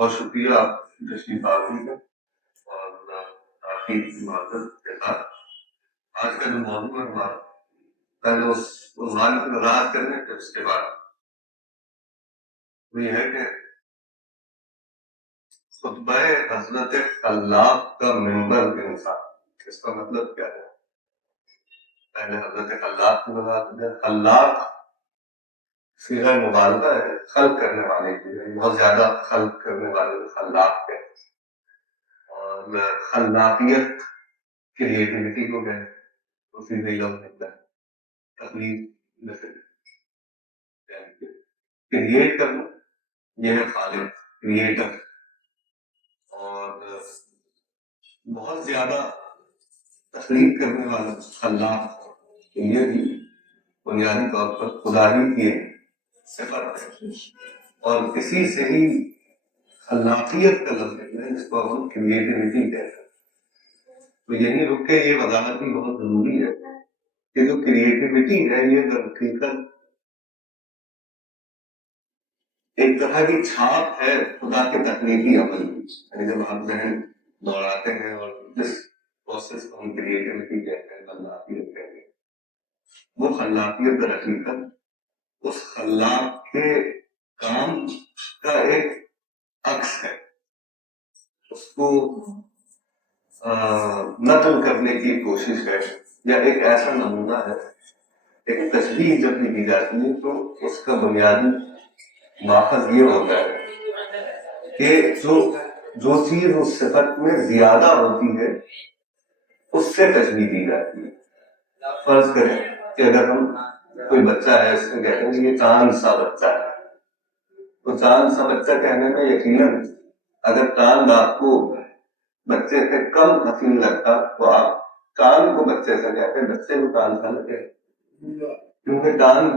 بہت شکریہ آپ تشریف آوری کا، اور آخری معذرت کے ساتھ آج کا جو موضوع ہے ہمارا، پہلے اس عنوان کی وضاحت کرنے پھر اس کے بعد وہ یہ ہے کہ خطبہ حضرت خلاق کا منبر بے مثال، اس کا مطلب کیا ہے؟ پہلے حضرت خلاق کی وضاحت ہے۔ خلاق صیغہ مبالغہ ہے، خلق کرنے والے کی ہے، بہت زیادہ خلق کرنے والے خلاق ہے، اور خلاقیت کریٹیوٹی کو ہے، اسی سے لفظ نکلا ہے تخلیق، کریٹ کرنا، یہ ہے خالق، کریٹر، اور بہت زیادہ تخلیق کرنے والا خلاق، یہ بھی بنیادی طور پر خدا ہی کی صفت ہے، اور اسی سے ہی خلاقیت کا لفظ ہے جس کو ہم کریٹیوٹی کہتے ہیں۔ تو یہیں رک کے یہ وضاحت بھی بہت ضروری ہے کہ جو کریٹیوٹی ہے یہ در حقیقت ایک طرح کی چھاپ ہے خدا کے تخلیقی عمل کی، یعنی جب آپ ذہن دوڑاتے ہیں اور جس پروسیس کو ہم کریٹیوٹی کہتے ہیں، خلاقیت کہتے ہیں، وہ خلاقیت در حقیقت اس خلاق کے کام کا ایک عکس ہے، اس کو نقل کرنے کی کوشش ہے، یا ایک ایسا نمونہ ہے۔ ایک تشبیہ جب بھی کی جاتی ہے تو اس کا بنیادی ماخذ یہ ہوتا ہے کہ جو چیز اس صفت میں زیادہ ہوتی ہے اس سے تشبیہ دی جاتی ہے۔ فرض کریں کہ اگر ہم کوئی بچہ ہے، اس میں کہتے ہیں کہ یہ چاند سا بچہ ہے، تو چاند سا بچہ کہنے میں یقیناً اگر چاند آپ کو بچے سے کم حسین لگتا تو آپ چاند کو بچے سے کہتے، بچے کو چاند سا لگے، کیونکہ چاند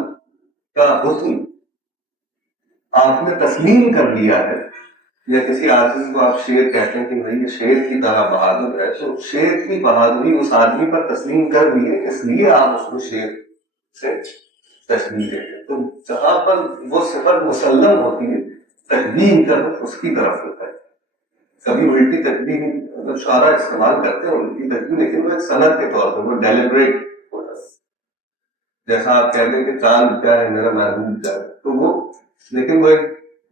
کا حسن آپ نے تسلیم کر لیا ہے۔ یا کسی آدمی کو آپ شیر کہتے ہیں کہ نہیں یہ شیر کی طرح بہادر ہے، تو شیر کی بہادری اس آدمی پر تسلیم کر لی ہے، اس لیے آپ اس کو شیر سے تشبیہ دیتے ہیں۔ تو جہاں پر وہ صفت مسلم ہوتی ہے، تشبیہ کا اس کی طرف ہوتا ہے۔ کبھی الٹی تشبیہ شعراء استعمال کرتے ہیں الٹی تشبیہ، لیکن وہ ایک صنعت کے طور پر وہ ڈیلیبریٹ ہوتا ہے۔ جیسا آپ کہتے ہیں کہ چاند کیا ہے میرا محبوب کیا ہے، تو وہ لیکن وہ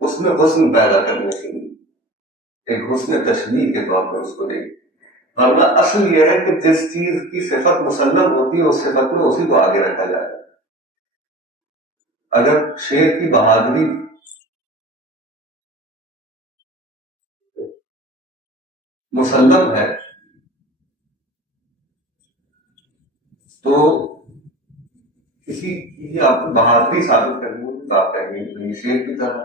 اس میں حسن پیدا کرنے کے لیے ایک حسن تشبیہ کے طور پر اس کو دیکھیں، ورنہ اصل یہ ہے کہ جس چیز کی صفت مسلم ہوتی ہے اس صفت میں اسی کو آگے رکھا جائے۔ اگر شیر کی بہادری مسلم ہے تو کسی کی آپ کو بہادری ثابت کرنی ہوگی تو آپ کہیں گے شیر کی طرح،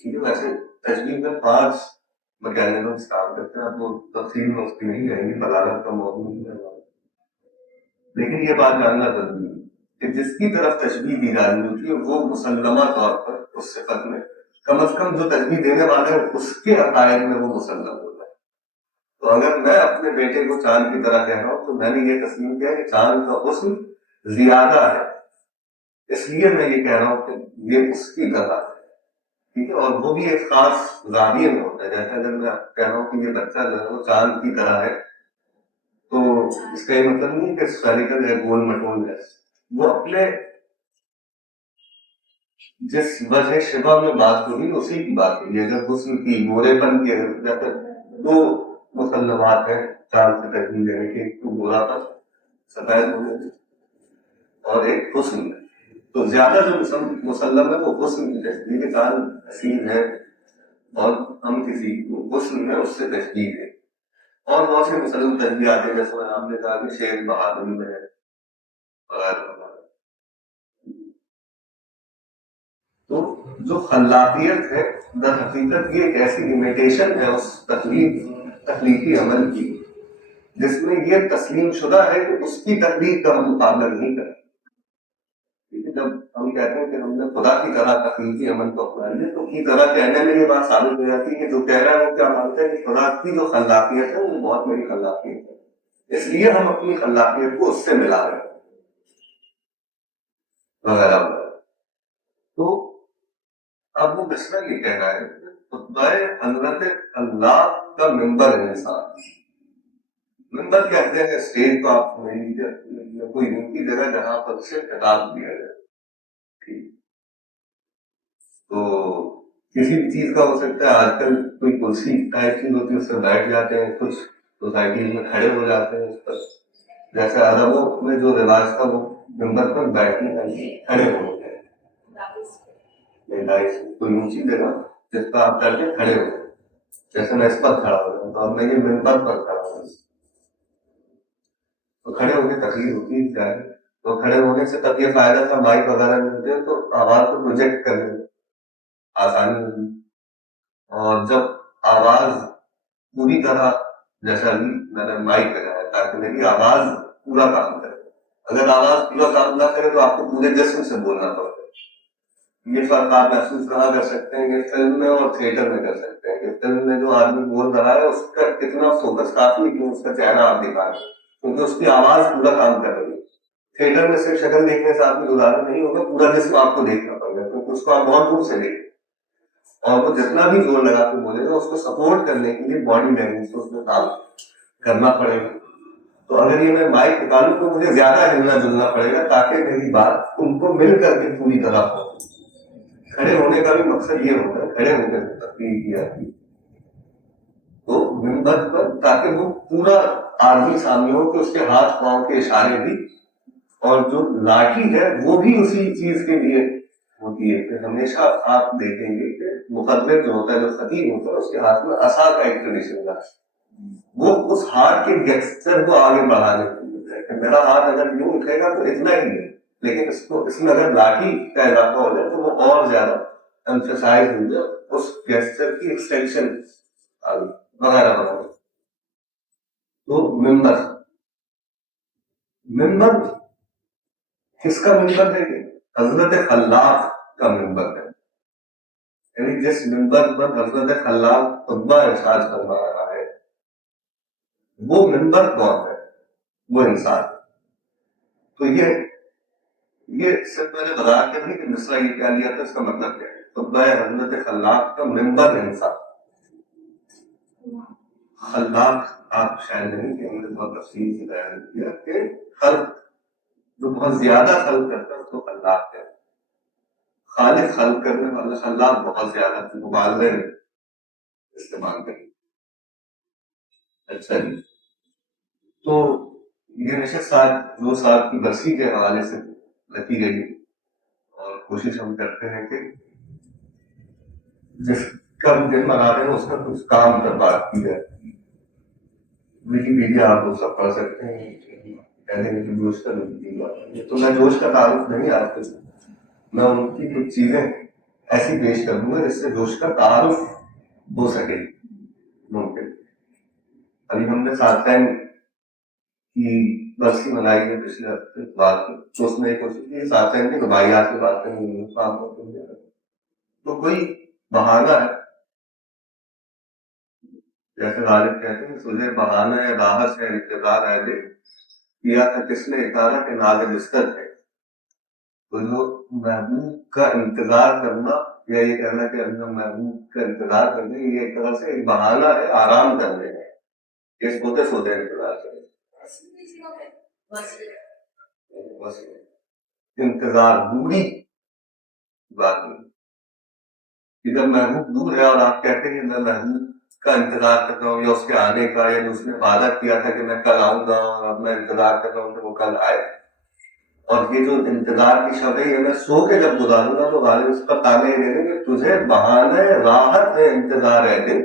ٹھیک ہے۔ ویسے تشبیہ میں 5 میکینزمز کام کرتے ہیں، آپ وہ تفصیل میں اس کی نہیں جائیں گے، بلاغت کا موضوع نہیں ہے، لیکن یہ بات جاننا ضروری ہے کہ جس کی طرف تشبیہ دی جا رہی ہوتی ہے وہ مسلمہ طور پر اس صفت میں کم از کم جو تشبیہ دینے والا ہے اس کے عقائد میں وہ مسلم ہوتا ہے۔ تو اگر میں اپنے بیٹے کو چاند کی طرح کہہ رہا ہوں تو میں نے یہ تسلیم کیا کہ چاند کا حسن زیادہ ہے، اس لیے میں یہ کہہ رہا ہوں کہ یہ اس کی طرح ہے، ٹھیک ہے۔ اور وہ بھی ایک خاص زاویے میں ہوتا ہے، جیسے اگر میں کہہ رہا ہوں کہ یہ بچہ جو ہے وہ چاند کی طرح ہے تو اس کا یہ مطلب نہیں کہ اسفیریکل ہے، گول مٹول ہے، وہ اپنے جس وجہ شبہ میں بات ہوئی اسی کی بات ہوئی۔ اگر حسن کی گورے پن کی اگر دو مسلمات ہیں چاند سے تشبیہ دینے کی، ایک تو گورا پن سفید ہو گیا اور ایک حسن ہے، تو زیادہ جو مسلم ہے وہ حسن کی تشبیہ کے چاند حسین ہے اور ہم کسی حسن میں اس سے تشبیہ دیں۔ اور بہت سے مسلم تشبیہات ہیں، جیسے آپ نے کہا کہ شیر بہادری میں ہے وغیرہ وغیرہ۔ تو جو خلاقیت ہے در حقیقت یہ ایک ایسی امیٹیشن ہے اس تخلیقی عمل کی جس میں یہ تسلیم شدہ ہے کہ اس کی تخلیق کا ہم مقابلہ نہیں کریں۔ جب ہم کہتے ہیں کہ ہم نے خدا کی طرح تخلیقی عمل کو اپنا لیا تو کی طرح کہنے میں یہ بات ثابت ہو جاتی ہے کہ جو کہہ رہا ہے وہ کیا مانتا ہے کہ خدا کی جو خلاقیت ہے وہ بہت بڑی خلاقیت ہے، اس لیے ہم اپنی خلاقیت کو اس سے ملا رہے ہیں وغیرہ وغیرہ۔ تو اب وہ مسئلہ یہ کہہ رہا ہے خطبہ حضرت اللہ کا ممبر ہے انسان. ممبر کہتے ہیں اسٹیج تو آپ کو نہیں دیتے, کوئی ان کی جگہ جہاں پر سے خطاب دیا جائے. ٹھیک, تو کسی بھی چیز کا ہو سکتا ہے. آج کل کوئی کرسی ٹائپ چیز ہوتی ہے, اس سے بیٹھ جاتے ہیں, کچھ سوسائٹی میں کھڑے ہو جاتے ہیں اس پر. جیسے عربوں میں جو رواج تھا وہ ممبر پر بیٹھنے کا کھڑے ہوتے ہیں, کوئی اونچی جگہ جس پر آپ کر کے کھڑے ہوتے ہیں. جیسے میں اس پر کھڑا ہو جاؤں تو اب میں یہ ممبر پر کھڑا ہوں, تو کھڑے ہونے تکلیف ہوتی ہے. تو کھڑے ہونے سے تب یہ فائدہ تھا, مائک وغیرہ ملتے ہیں تو آواز کو پروجیکٹ کرنے میں آسانی ہوگی. اور جب آواز پوری طرح, جیسا بھی میں نے مائک لگایا تاکہ میری آواز پورا کام کرے. اگر آواز پورا کام نہ کرے تو آپ کو پورے جسم سے بولنا پڑتا ہے. یہ فرق آپ محسوس کہاں کر سکتے ہیں کہ فلم میں اور تھیٹر میں کر سکتے ہیں. کہ فلم میں جو آدمی بول رہا ہے اس کا کتنا فوکس کافی ہے کہ اس کا چہرہ آپ دکھا رہے ہیں, کیونکہ اس کی آواز پورا کام کر رہی ہے. تھیٹر میں صرف شکل دیکھنے سے آدمی گزارا نہیں ہوگا, پورا جسم آپ کو دیکھنا پڑے گا, کیونکہ اس کو آپ بہت دور سے دیکھیں, اور وہ جتنا بھی زور لگا کے بولے گا اس کو سپورٹ کرنے کے لیے باڈی لینگویج کو اس میں کام کرنا پڑے گا. تو اگر یہ میں مائک نکالوں تو مجھے زیادہ ہلنا جلنا پڑے گا تاکہ میری بات ان کو مل کر کے پوری طرح ہو. کھڑے ہونے کا بھی مقصد یہ ہوتا ہے, کھڑے ہو کر تقریر کی جاتی ہے تو منبر پر, تاکہ وہ پورا آدمی سامنے ہو کہ اس کے ہاتھ پاؤں کے اشارے بھی, اور جو لاٹھی ہے وہ بھی اسی چیز کے لیے ہوتی ہے. کہ ہمیشہ آپ دیکھیں گے کہ مقدر جو ہوتا ہے, جو خطیب ہوتا ہے, اس کے ہاتھ میں عصا کا ایک ٹریڈیشن ہے. وہ اس ہاتھ کے گیسچر کو آگے بڑھانے کے لیے کہ میرا ہاتھ اگر یوں اٹھے گا تو اتنا ہی ہے, لیکن اس میں اگر لاٹھی کا اضافہ ہو جائے تو وہ اور زیادہ ایمفیسائز ہو جائے, اس گیسچر کی ایکسٹینشن وغیرہ وغیرہ. تو ممبر کس کا ممبر ہے؟ کہ حضرت خلاق کا ممبر ہے. یعنی جس ممبر پر حضرت خلاق خطبہ ارشاد فرما رہا ہے وہ ممبر کون ہے؟ وہ انسان. تو یہ صرف میں نے بتا کر نہیں کہ مصرع یہ کیا لیا تھا, اس کا مطلب کیا ہے. خطبہ حضرت خلاق کا ممبر انسان. خلاق آپ شاید نہیں کہ ہم نے بہت تفصیل سے بیان کیا کہ خلق جو بہت زیادہ خلق کرتا ہے اس کو خلاق ہے. خالق خلق کرنے والا, خلاق بہت زیادہ مبالغہ استعمال کریں. اچھا جی, تو یہ نشست دو سال کی برسی کے حوالے سے رکھی گئی اور کوشش ہم کرتے ہیں کہ جس کا دن منا رہے ہیں اس کا کچھ کام پر بات کی جائے. ویکیپیڈیا آپ کو سب پڑھ سکتے ہیں, کہتے ہیں کہ جوش کا تو میں جوش کا تعارف نہیں آج تک, میں ان کی کچھ چیزیں ایسی پیش کر دوں گا جس سے جوش کا تعارف ہو سکے ممکن. ابھی ہم نے ساتھ ٹائم کی برسی منائی ہے پچھلے ہفتے بات میں, تو اس میں کوشش کی ساتھ ٹائم کی رباعیات کی بات کریں, تو کوئی بہانہ ہے جیسے غالب کہتے ہیں تجھے بہانہ ہے راحت ہے انتظار ہے دے کیا تھا کس نے اتارا کہ ناز بستر ہے. تو جو محبوب کا انتظار کرنا یا یہ کہنا کہ محبوب کا انتظار کرنا, یہ ایک طرح سے ایک بہانہ ہے آرام کرنے کا, یہ سوتے سوتے انتظار کریں. انتظار دوری بات نہیں کہ جب محبوب دور ہے اور آپ کہتے ہیں میں محبوب کا انتظار کر رہا ہوں یا اس کے آنے کا, یا جو اس نے وعدہ کیا تھا کہ میں کل آؤں گا اور اب میں انتظار کر رہا ہوں کہ وہ کل آئے. اور یہ جو انتظار کی شب ہے یہ میں سو کے جب گزاروں گا تو غالب اس پر تانے دے دیں کہ تجھے بہانہ راحت ہے انتظار ہے دل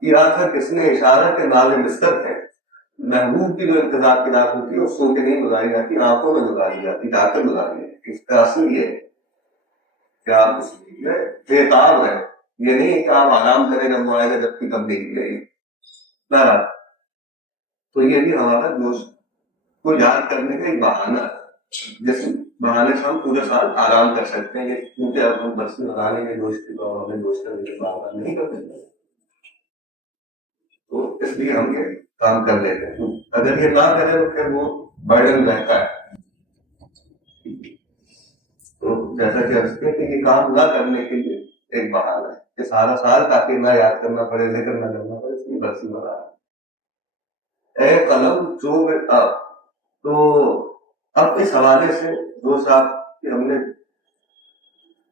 کیا تھا کس نے اشارہ کے ناز بستر ہے. محبوب کی جو انتظار کی رات ہوتی ہے وہ سو کے نہیں گزاری جاتی, آنکھوں میں گزاری جاتی, جا کر گزاری جاتی. اس کا اصل یہ ہے کہ آپ اس میں بےتاب ہے, یہ نہیں کہ آپ آرام کریں جب معاہدہ جب کی کب دیکھ گئی نہ. تو یہ بھی ہمارا جوش کو یاد کرنے کا ایک بہانہ ہے جس بہانے سے ہم پورے سال آرام کر سکتے ہیں. یہ کیونکہ اب ہم برسی لگا لیں گے جوش کی تو ہمیں جوش کرنے کے بعد نہیں کر سکتے, تو اس لیے ہم یہ کام کر لیتے ہیں. اگر یہ نہ کرے تو پھر وہ برڈن رہتا ہے. تو جیسا کہ یہ کام نہ کرنے کے لیے ایک بہانہ ہے. کہ سارا سال تاکہ نہ یاد کرنا پڑے، ذکر نہ کرنا پڑے، اس کی برسی بنا اے قلم جو تو اب اس حوالے سے دوست صاحب کہ ہم نے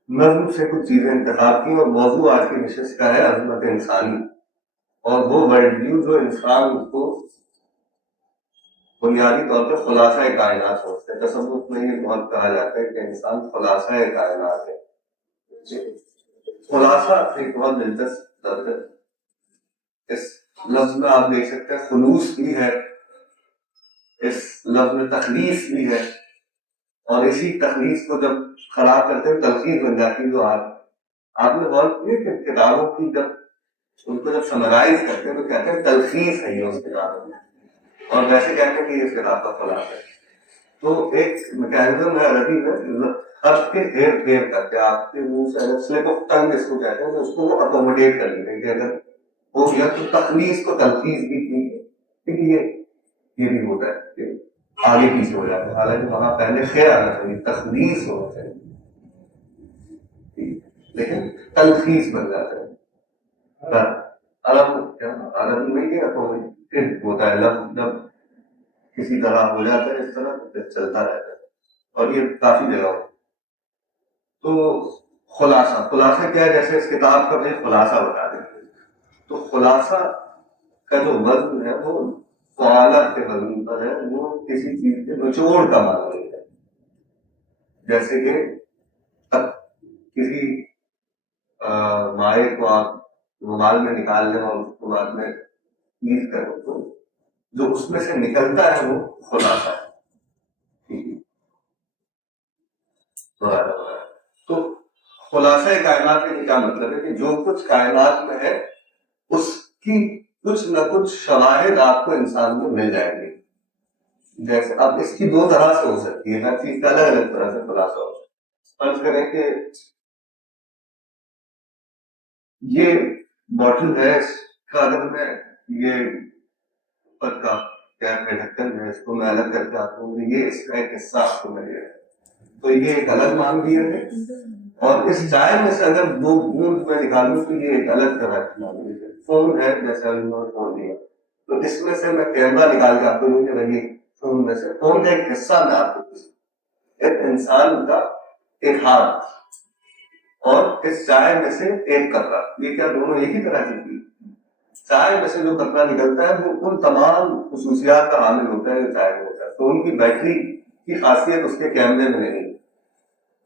نظم سے کچھ چیزیں انتخاب کی، اور موضوع آج کی نشست کا ہے عظمت انسانی، اور وہ ورلڈ ویو جو انسان کو بنیادی طور پہ خلاصہ کائنات سمجھتے ہیں۔ تصوف میں یہ بہت کہا جاتا ہے کہ انسان خلاصہ کائنات ہے۔ خلاصہ ایک بہت دلچسپ لفظ ہے، اس لفظ میں آپ دیکھ سکتے ہیں خلوص بھی ہے، اس لفظ میں تخلیص بھی ہے، اور اسی تخلیص کو جب خراب کرتے ہیں تلخیص بن جاتی ہے۔ جو آپ نے غور کیا کہ کتابوں کی جب ان کو جب سمرائز کرتے ہیں تو کہتے ہیں تلخیص ہے یہ اس کتاب میں، اور ویسے کہتے ہیں کہ یہ کتاب کا خلاصہ ہے۔ تو ایک میکینزم ہے عربی میں حرف کے ہیر پھیر کر کے آپ کے منہ سے سلپ آف ٹنگ اس کو کہتے ہیں، تو اس کو وہ اکوموڈیٹ کر لیتے ہیں کہ اگر ہو گیا تو تخلیص کو تلخیص بھی کی ہے، کیونکہ یہ بھی ہوتا ہے کہ آگے پیچھے ہو جاتا ہے، حالانکہ وہاں پہلے خیر آنا چاہیے، تخلیص ہونا چاہیے، لیکن تلخیص بن جاتا ہے۔ عرب میں کیا تو ہوتا ہے لفظ کسی طرح ہو جاتا ہے، اس طرح پھر چلتا رہتا ہے، اور یہ کافی جگہ ہوتا ہے۔ تو خلاصہ کیا ہے؟ جیسے اس کتاب کا بھی خلاصہ بتا دیں تو خلاصہ کا جو وزن ہے وہ فعالت کے وزن پر ہے، وہ کسی چیز کے نچوڑ کا معنی ہے، جیسے کہ کسی مائع کو آپ رومال میں نکال لیں اور اس کو بعد میں نیز کرو تو جو اس میں سے نکلتا ہے وہ خلاصہ ہے۔ تو خلاصہ کائنات کا کیا مطلب ہے کہ جو کچھ کائنات میں ہے اس کی کچھ نہ کچھ شواہد آپ کو انسان کو مل جائیں گے۔ جیسے اب اس کی دو طرح سے ہو سکتی ہے، ہر چیز کا الگ الگ طرح سے خلاصہ ہو سکتا ہے۔ فرض کریں کہ یہ باٹل ہے، اس کا اگر میں یہ اوپر کا کیپ ہے، ڈھکن ہے، اس کو میں الگ کر کے آتا ہوں، یہ اس کا ایک حصہ آپ کو ملے گا، تو یہ ایک الگ مان دیا ہے۔ اور اس چائے میں سے اگر دو بوند میں نکالوں تو یہ ایک الگ طرح کی مان دی ہے۔ فون ہے، جیسے فون لیا تو اس میں سے میں کیمرہ نکال کے آپ کو مجھے لگے فون میں سے فون کا ایک حصہ میں آپ کو ایک انسان کا ایک ہاتھ اور اس چائے میں سے ایک قطرہ، یہ کیا دونوں ایک ہی طرح کی چیز؟ چائے میں سے جو قطرہ نکلتا ہے وہ ان تمام خصوصیات کا حامل ہوتا ہے جو چائے میں ہوتا ہے، تو ان کی بیٹری کی خاصیت اس کے کیمرے میں نہیں،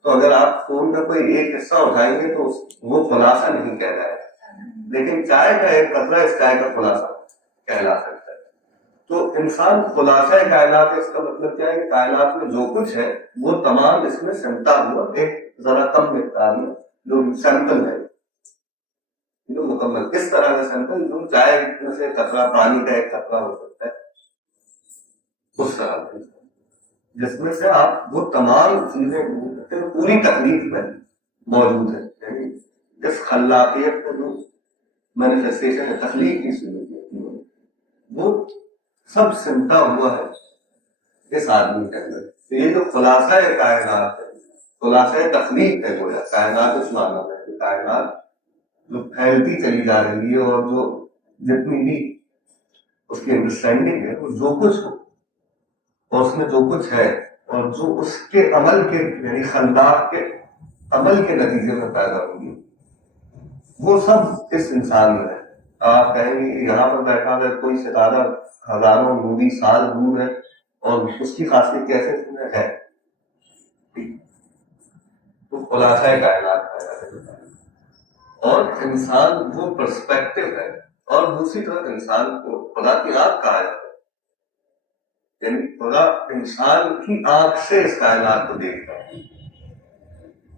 تو اگر آپ فون کا کوئی ایک حصہ اٹھائیں گے تو وہ خلاصہ نہیں کہلائے، لیکن چائے کا ایک قطرہ اس چائے کا خلاصہ کہلا سکتا ہے۔ تو انسان خلاصہ کائنات ہے، اس کا مطلب کیا ہے کہ کائنات میں جو کچھ ہے وہ تمام اس میں سمٹا ہوا ایک ذرا کم مقدار میں جو سیمپل ہے، جو مکمل اس طرح کا سیمپل جو چائے میں سے قطرہ پانی کا ایک قطرہ ہو سکتا ہے، اس طرح سے جس میں سے آپ وہ تمام چیزیں پوری تکلیف میں موجود ہے، یعنی اس خلاقیت کو جو مینیفیسٹیشن ہے، تخلیق کی صورت وہ سب سمٹا ہوا ہے اس آدمی کے اندر۔ تو یہ جو خلاصہ کائنات ہے، خلاصہ تخلیق ہے، گویا کائنات اس معنی میں کہ کائنات جو پھیلتی چلی جا رہی ہے اور جو جتنی بھی اس کی انڈرسٹینڈنگ ہے، وہ جو کچھ ہو اور اس میں جو کچھ ہے اور جو اس کے عمل کے یعنی خلاق کے عمل کے نتیجے میں پیدا ہوگی، وہ سب اس انسان میں ہے۔ آپ کہیں گے یہاں پر بیٹھا ہے کوئی ستارہ ہزاروں نوری سال دور ہے اور اس کی خاصیت کیسے ہے، تو خلاصہ کائنات ہے، اور انسان وہ پرسپیکٹو ہے، اور دوسری طرف انسان کو خدا کی آنکھ کہا جاتا ہے، یعنی خدا انسان کی آنکھ سے اس کائنات کو دیکھتا ہے،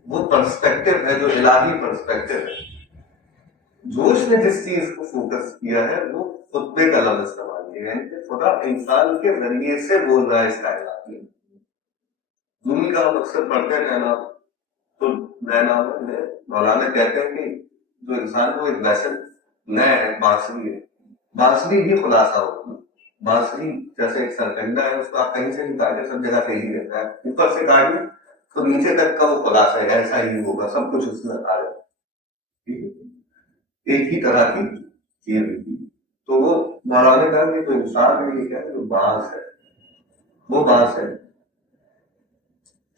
وہ پرسپیکٹو ہے جو الہی پرسپیکٹو ہے۔ جوش نے جس چیز کو فوکس کیا ہے وہ خطبے کا لفظ استعمال کیا ہے کہ خدا انسان کے ذریعے سے بول رہا ہے اس کائنات میں۔ دنیا کا ہم اکثر پڑھتے رہنا تو رہنا میں مولانا کہتے ہیں کہ جو انسان کو ایک ویسل نئے ہے، بانسری ہے، بانسری بھی خلاصہ ہوتی ہے۔ بانسری جیسے ایک سرکنڈا ہے، اس کو آپ کہیں سے نہیں کاٹے، سب جگہ صحیح رہتا ہے، اوپر سے کاٹیں تو نیچے تک کا وہ خلاصہ ہے، ایسا ہی ہوگا، سب کچھ اس میں آ جائے، ٹھیک ہے۔ ایک ہی طرح کی چیز تھی. تو وہ مولانا کہا کہ تو انسان ہے یہ کیا ہے جو بانس ہے وہ بانس ہے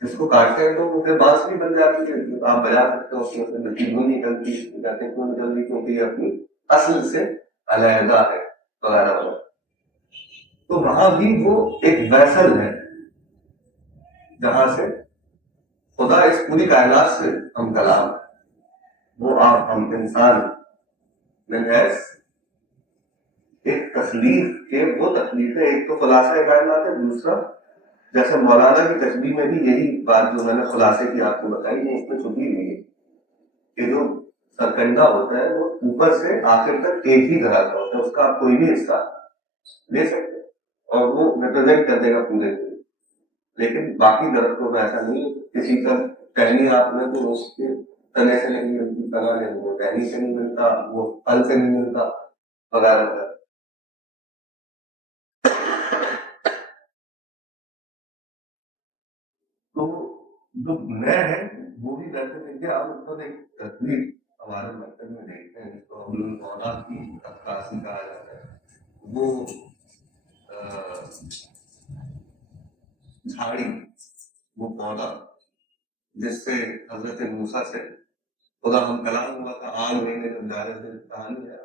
جس کو کاٹتے ہیں تو وہ پھر بانس بھی بن جاتی ہے. آپ بجا سکتے ہو اس میں سے مٹی کیوں نکلتی کہتے ہیں کیوں نکلتی کیونکہ یہ اپنی اصل سے علیحدہ ہے وغیرہ وغیرہ. تو وہاں بھی وہ ایک ویسل ہے جہاں سے خدا اس پوری کائنات سے ہم کلام ہے. وہ آپ ہم انسان میں ایک تخلیق کے وہ تخلیق ہے. ایک تو خلاصہ کائنات ہے, دوسرا جیسے مولانا کی تشبیہ میں بھی یہی بات جو میں نے خلاصے کی آپ کو بتائی وہ اس میں چھپی ہوئی ہے کہ جو سرکنڈا ہوتا ہے وہ اوپر سے آخر تک ایک ہی طرح کا ہوتا ہے, اس کا آپ کوئی بھی حصہ لے سکتے اور وہ ریپرزینٹ کر دے گا پورے کو. لیکن باقی درختوں میں ایسا نہیں, کسی کا ٹہنی آپ نے تو اس کے تنے سے نہیں ملتی, تنا نہیں, وہ ٹہنی سے نہیں ملتا, وہ پھل سے نہیں ملتا وغیرہ وغیرہ. تو جو میں ہے وہ بھی ویسے دیکھیے آپ اس پر ایک تصویر ہمارے مرکز میں دیکھتے ہیں جس کو ہم مولا کی عکاسی کہا جاتا ہے. وہ جھاڑی, وہ پودا جس سے حضرت موسیٰ سے خدا ہم کلام ہوا تھا, آگ لینے جب جا رہے تھے کہانی ہے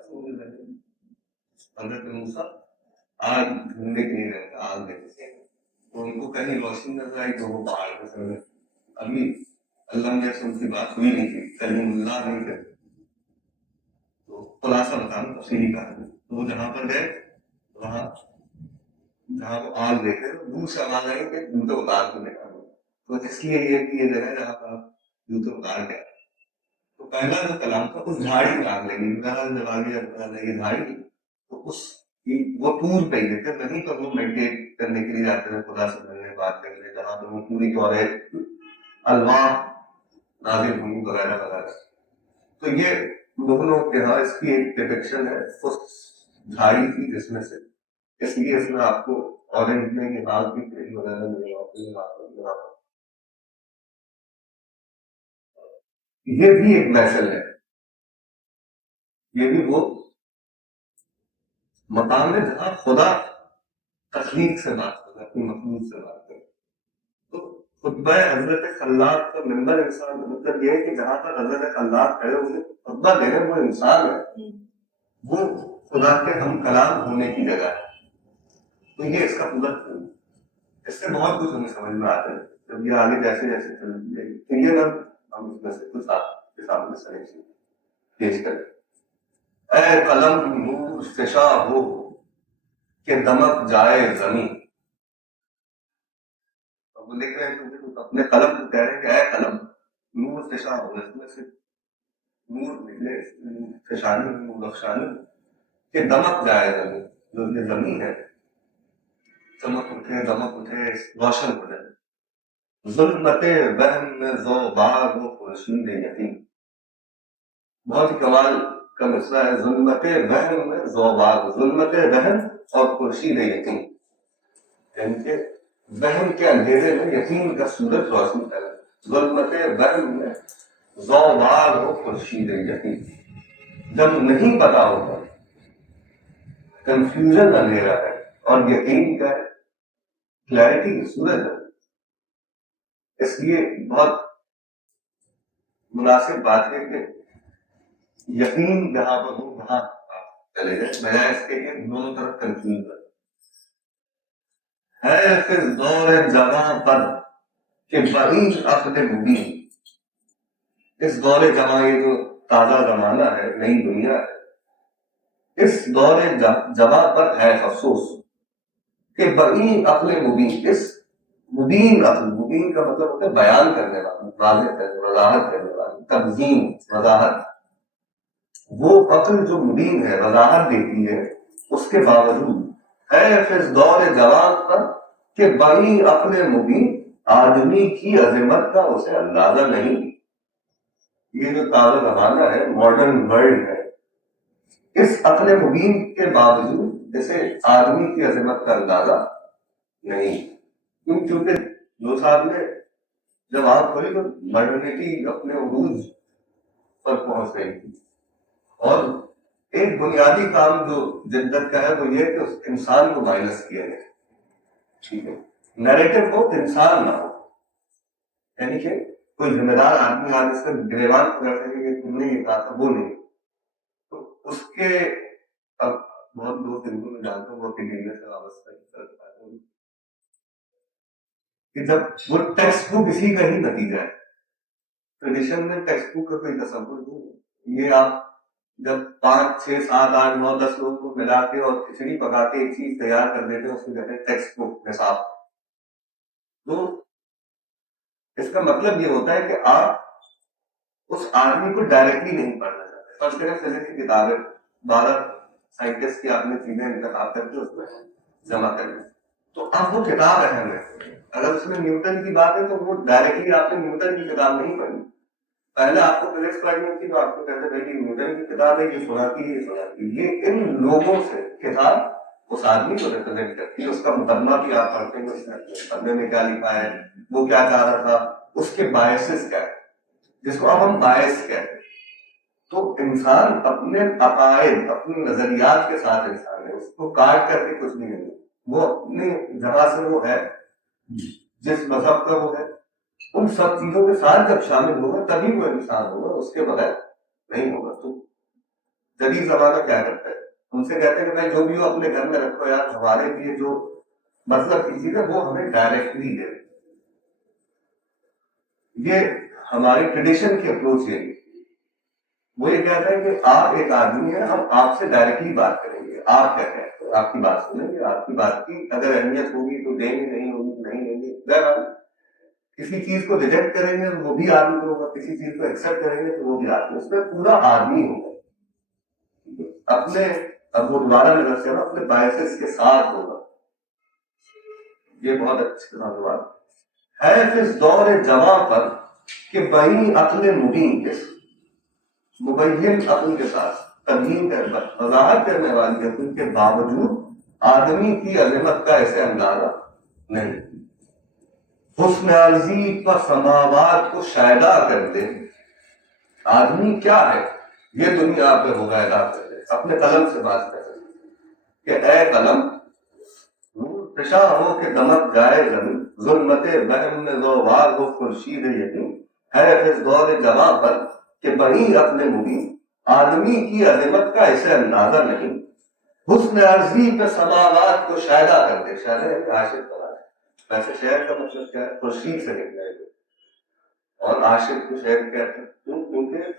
حضرت موسیٰ آگ ڈھونڈنے کے لیے رہتا, آگ دیکھتے تو ان کو کہیں روشنی نظر آئی تو وہ پہاڑ پہ چڑھ گئے. ابھی اللہ میں سے ان کی بات ہوئی نہیں تھی, کلیم اللہ نہیں تھے. تو خلاصہ بتانا تفصیلی کہانی. تو وہ جہاں پر گئے وہاں جہاں وہ آگ دیکھے دور سے آواز آئی کہ جوتے اتار کے نکالو. تو اس لیے یہ کہ یہ جگہ جہاں پر جوتے اتار کے تو پہلا جو کلام تھا اس جھاڑی میں آگ لگی, جب آگے جھاڑی تو اس وہ ٹور پہ ہی تھے, نہیں تو وہ میڈیٹیٹ کرنے کے لیے جاتے تھے خدا سے ملنے بات کرنے, جہاں پہ وہ پوری طور الواح نازل ہوئی وغیرہ وغیرہ. تو یہ دونوں کے ہاں اس کی ایک ڈپکشن ہے اس جھاڑی کی جس میں سے, اس لیے اس میں آپ کو اورنج میں یہ آگ کی پیڑ وغیرہ ملے گا. یہ بھی ایک محفل ہے, یہ بھی وہ مقام ہے جہاں خدا تخلیق سے بات کرے, اپنی مخلوق سے بات کرے. تو خطبہ حضرت خلاق کا ممبر انسان مطلب یہ ہے کہ جہاں پر حضرت خلاق کھڑے ہوئے خطبہ دے رہے وہ انسان ہے, وہ خدا کے ہم کلام ہونے کی جگہ ہے. تو یہ اس کا پورا اس سے بہت کچھ ہمیں سمجھ میں آتا ہے جب یہ آگے جیسے جیسے چلے تو یہ نہ ہم اس میں سے کچھ آپ کے سامنے سرے پیش کریں. اے قلم نور فشاں ہو کہ دمک جائے زمین. اب وہ لکھ رہے ہیں کیونکہ اپنے قلم کو کہہ رہے ہیں کہ اے قلم نور فشاں ہو, اس میں سے نور نکلے, فشانی نور بخشانی کہ دمک جائے زمین, جو یہ زمین ہے چمک اٹھے دمک اٹھے روشن ہو جائے. ظلمت وہم میں ذو باغ و خورشید یقین. بہت ہی کمال کا مسئلہ ہے. ظلمت وہم میں ذو باغ, ظلمت وہم اور خورشید یقین, یعنی کہ وہم کے اندھیرے میں یقین کا سورج روشنی کر. ظلمت وہم میں ذو باغ و خورشید یقین. جب نہیں پتا ہوتا کنفیوژن اندھیرا ہے اور یقین کا ہے کلیئرٹی کی سورج ہے. اس لیے بہت مناسب بات ہے کہ یقین جہاں پر ہو وہاں چلے جائے, بجائے اس کے لیے دونوں طرف کنفیوز ہے. پھر دور جوان پر کہ بعید عقد مبین. اس دور جوان یہ جو تازہ زمانہ ہے, نئی دنیا ہے, اس دور جوان پر ہے افسوس کہ بعید عقل مبین. اس مبین عقل, مبین کا مطلب ہوتا ہے بیان کرنے والا, واضح کرنے, وضاحت کرنے والا, تبیین, وضاحت. وہ عقل جو مبین ہے, وضاحت دیتی ہے, اس کے باوجود ہے پھر دور جوان پر کہ بعید عقل مبین آدمی کی عظمت کا اسے اندازہ نہیں. یہ جو تازہ زمانہ ہے, ماڈرن ورلڈ ہے, اس عقل مبین کے باوجود اسے آدمی کی عظمت کا اندازہ نہیں. کیونکہ جو صاحب نے جب آپ کھولی تو ماڈرنٹی اپنے عروج پر پہنچ گئی تھی اور ایک بنیادی کام جو جدت کا ہے وہ یہ کہ اس انسان کو مائنس کیا جائے. ٹھیک ہے, نیریٹو ہو انسان نہ ہو, یعنی کہ کوئی ذمہ دار آدمی آج اس کا گریبان پکڑ سکے کہ تم نے یہ کہا تھا, وہ نہیں. تو اس کے اب بہت لوگ ہندو میں جانتے ہیں وہ اکیڈیمیا سے وابستہ کہ جب وہ ٹیکسٹ بک اسی کا ہی نتیجہ ہے. ٹریڈیشن میں ٹیکسٹ بک کا کوئی تصور نہیں. یہ آپ جب 5 6 7 8 9 10 لوگ کو ملا کے اور کھچڑی پکا کے ایک چیز تیار کر دیتے ہیں, اس کو کہتے ہیں ٹیکسٹ بک حساب. تو اس کا مطلب یہ ہوتا ہے کہ آپ اس آدمی کو ڈائریکٹلی نہیں پڑھنا چاہتے. فرض کریں فزکس کی کتابیں 12 سائنٹسٹ کی آپ نے چیزیں انتخاب کر کے اس میں جمع کر لیں, تو اب وہ کتاب اہم ہے. اگر اس میں نیوٹن کی بات ہے تو وہ ڈائریکٹلی آپ نے نیوٹن کی کتاب نہیں پڑھی. پہلے آپ کو فزکس پڑھنی ہوتی تو آپ کو کہتے بھائی کہ نیوٹن کی کتاب ہے, یہ سناتی ہے, یہ سناتی ہے. یہ ان لوگوں سے کتاب اس آدمی کو ریپرزینٹ کرتی ہے. اس کا مقدمہ بھی آپ پڑھتے ہیں, اس مقدمے میں کیا لکھا ہے, وہ کیا چاہ رہا تھا, اس کے بایسز کیا ہے, جس کو اب ہم باعث کہتے ہیں. تو انسان اپنے عقائد, اپنے نظریات کے ساتھ انسان ہے, اس کو کاٹ کر کے کچھ نہیں ہے. وہ اپنی جگہ سے وہ ہے, جس مذہب کا وہ ہے, ان سب چیزوں کے ساتھ جب شامل ہوگا تبھی وہ انسان ہوگا, اس کے بغیر نہیں ہوگا. تو جدید زمانہ کیا کرتا ہے, ان سے کہتے ہیں کہ بھائی جو بھی ہو اپنے گھر میں رکھو یار, ہمارے لیے جو مطلب کی چیز ہے وہ ہمیں ڈائریکٹلی دے. یہ ہماری ٹریڈیشن کی اپروچ ہے. وہ یہ کہتا ہے کہ آپ ایک آدمی ہیں, ہم آپ سے ڈائریکٹلی بات کریں گے, آپ کیا کہتے ہیں, آپ کی بات سنیں گے, آپ کی بات کی اگر اہمیت ہوگی تو دیں گے, نہیں ہوگی نہیں دیں گے. اگر کسی چیز کو ریجیکٹ کریں گے وہ بھی آدمی ہوگا, کسی چیز کو ایکسپٹ کریں گے تو وہ بھی آدمی. اس میں پورا آدمی ہوگا اپنے, اب وہ دوبارہ میں رکھ نا اپنے بایسز کے ساتھ ہوگا. یہ بہت اچھی بات ہے. اس دور جوان پر کہ بہی عقل مبین کے مبین عقل کے ساتھ تبیین کر وضاحت کرنے والی عقل کے باوجود آدمی کی عظمت کا ایسے اندازہ نہیں. حسن عرضی پر سماوات کو شائدہ کر دے. آدمی کیا ہے یہ دنیا پہ ہو گیا کر دے. اپنے قلم سے بات کر کہ اے قلم فشاں ہو کہ دمک جائے زمین, ظلمت بہم میں زوار ہو خورشید یقین. ہے اس دور جواں پر کہ بہی اپنے مبین, آدمی کی عظمت کا اسے اندازہ نہیں. حسن عرضی پہ سماوات کو شائدہ کر دے. شاعر ہے عاشق بنا ہے. ویسے شعر کا مطلب کیا ہے, خورشید سے نکلا ہے, اور عاشق کو شعر کہتے ہیں کیونکہ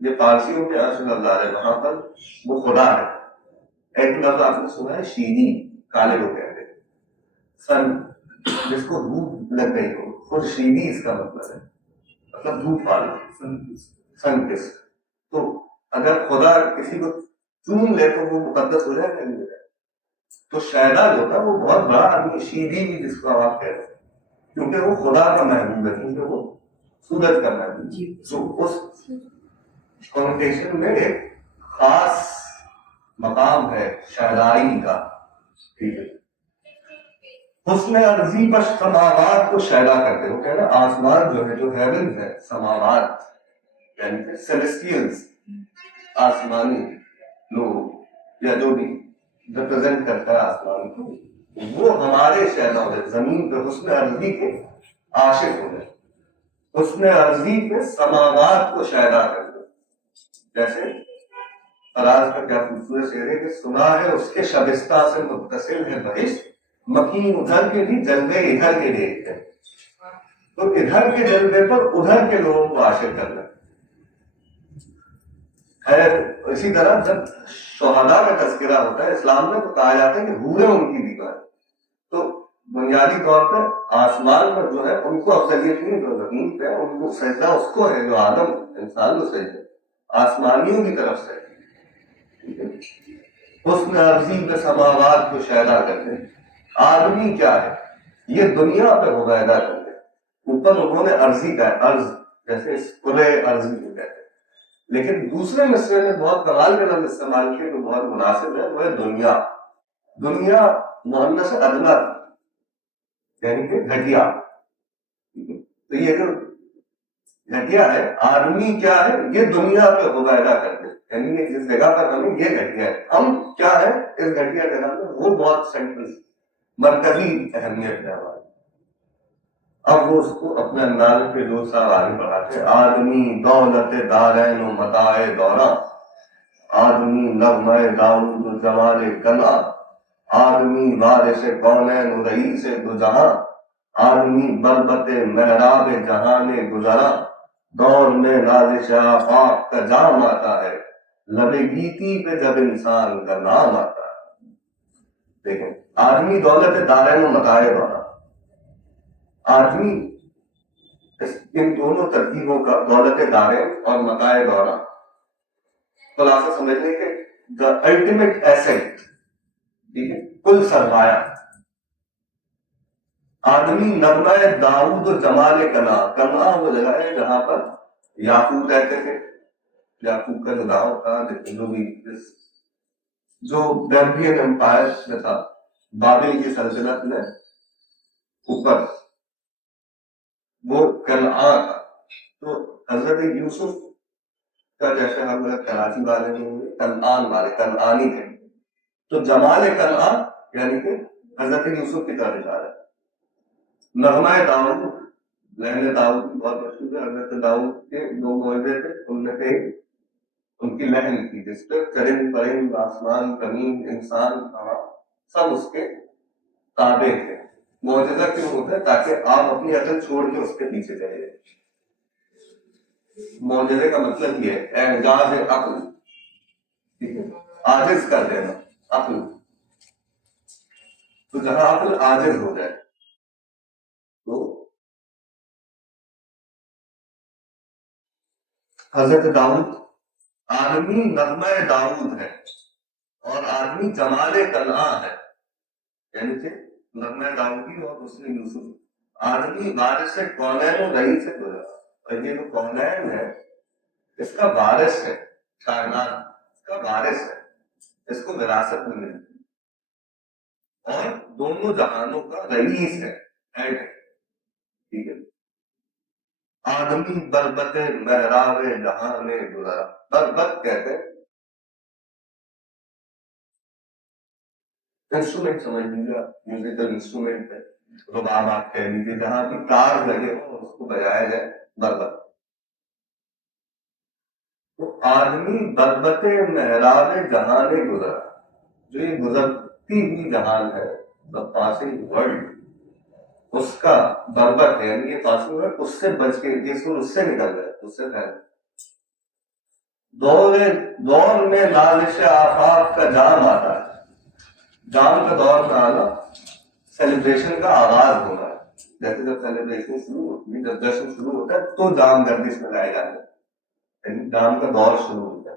یہ پارسیوں کے اصل اللہ ہے, وہاں پر وہ خدا ہے. ایک لفظ آپ نے سنا ہے شیدی, کالے کو کہتے ہیں سن, جس کو دھوپ لگ گئی ہو, خورشیدی اس کا مطلب ہے, مطلب دھوپ والی سن کس. تو اگر خدا کسی کو چون لے تو وہ مقدس ہو جائے گا نہیں ہو جائے. تو شائدہ جو ہوتا ہے وہ بہت بڑا آدمی, شیدی بھی جس کو آپ کہتے ہیں, کیونکہ وہ خدا کا محبوب ہے, کیونکہ وہ سورج کا محبوب ہے. تو اس کانوٹیشن میں ایک خاص مقام ہے شاعری کا. ٹھیک ہے, حسن عرضی پر سماوات کو شائدہ کرتے ہو, کہنا آسمان جو ہے, جو ہیون ہے, سماوات یعنی کہ سیلسٹیلز, آسمانی لوگ یا جو بھی ریپرزینٹ کرتا ہے آسمان کو, وہ ہمارے شائدہ ہو جائے, زمین پہ حسن عرضی کے عاشق ہو جائے. حسن عرضی پہ سماوات کو شائدہ کر دو. جیسے فراز کا کیا خوبصورت شعر ہے کہ سنا ہے اس کے شبستہ سے متصل ہے بہشت, مکین ادھر کے بھی جلوے ادھر کے دیکھتے ہیں. تو ادھر کے جلوے پر ادھر کے لوگوں کو عاشق کرنا ہے. اسی طرح جب شہداء کا تذکرہ ہوتا ہے اسلام میں تو کہا جاتا ہے کہ حوریں ان کی دیوار. تو بنیادی طور پر آسمان پر جو ہے ان کو افضلیت نہیں, جو زمین پہ ان کو سجدہ اس کو ہے, جو آدم انسان کو سجدہ آسمانیوں کی طرف سے. حسن عرضی پہ سماوات کو شائدہ کرتے ہیں. آدمی کیا ہے یہ دنیا پہ مباہدہ کرتے ہیں. اوپر انہوں نے عرضی کا ہے, عرض جیسے اس کلے عرضی کو کہتے ہیں, لیکن دوسرے مصرے میں بہت کمال کا لفظ استعمال کیا جو بہت مناسب ہے, وہ ہے دنیا. دنیا مؤنث ادنیٰ یعنی کہ گھٹیا. تو یہ جو گھٹیا ہے. آدمی کیا ہے, یہ دنیا پہ عبیدہ کرتے, یعنی کہ جس جگہ پر ہمیں یہ گھٹیا ہے, ہم کیا ہے اس گھٹیا جگہ میں, وہ بہت سینٹرل مرکزی اہمیت ہے ہماری. اب وہ اس کو اپنے انداز پہ دوست صاحب آگے بڑھاتے, آدمی دولت دارین و متاع دورہ, آدمی نغمہ داؤد و جمال کنا, آدمی وارث کونین و رئیس دو جہاں, آدمی بربت محراب جہان گزرا, دور میں نازش آفاق کا جام آتا ہے, لب گیتی پہ جب انسان کا نام آتا ہے. دیکھیں, آدمی دولت دارین و متاع دورہ, آدمی ان دونوں ترکیبوں کا, دولت دارین اور متاع دورہ, خلاصہ سمجھنے کے دا الٹیمیٹ ایسٹ, ٹھیک ہے, کل سرمایہ. آدمی نغمہ داؤد و جمال کنا, کنا وہ جگہ ہے جہاں پر یعقوب رہتے تھے, یعقوب کا جو گاؤں تھا, جو بیبلین امپائر میں تھا, بابل کی سلطنت میں اوپر, وہ کنعان تھا. تو حضرت یوسف کا جیسے ہم کراچی والے نہیں ہوئے, کنعان والے کنعانی تھے, تو جمال کنعان یعنی کہ حضرت یوسف کی طرف اشارہ ہے. نغمہ داؤد, لہن داؤد بہت مشہور ہے. حضرت داؤد کے دو معجزے تھے, ان میں سے ان کی لہن تھی جس پہ چرند پرند آسمان زمین انسان سب اس کے تابع تھے. معجزہ کیوں ہوتا ہے؟ تاکہ آپ اپنی عقل چھوڑ کے اس کے پیچھے چلے. معجزے کا مطلب یہ ہے اعجاز عقل, ٹھیک ہے, عاجز کر دینا عقل. تو جہاں عقل عاجز ہو جائے تو حضرت داؤد, آدمی نغمہ داؤد ہے اور آدمی جمال کنعان ہے, یعنی کہ نغمہ داؤدی اور اس نے یوسف. آدمی وارث کونین و رئیس سے گزرا, اور یہ جو کونین ہے اس کا وارث ہے, کائنات کا وارث ہے, اس کو وراثت میں ملتی, اور دونوں جہانوں کا رئیس ہے, ہیڈ ہے, ٹھیک ہے. آدمی بربت محراب جہان گزرا, بربت کہتے ہیں انسٹرومنٹ, سمجھ لیجیے میوزیکل انسٹرومنٹ ہے, رباب آپ کہہ لیجیے, جہاں بھی تار لگے ہو اس کو بجایا جائے, بربت. تو آدمی بربت محراب جہان گزرا, جو یہ گزرتی ہوئی جہان ہے, the passing world, اس کا بربت ہے, یعنی یہ پاسنگ ورلڈ اس سے بچ کے, جس کو اس سے نکل جائے, اس سے پہلے. دور میں نازش آفاق کا جام آتا ہے, جام کا دور میں آنا سیلیبریشن کا آغاز ہونا ہے. جیسے جب سیلیبریشن شروع ہوتی ہے, جب جشن شروع ہوتا ہے تو جام گردش میں لائے جاتے ہیں, یعنی جام کا دور شروع ہوتا ہے.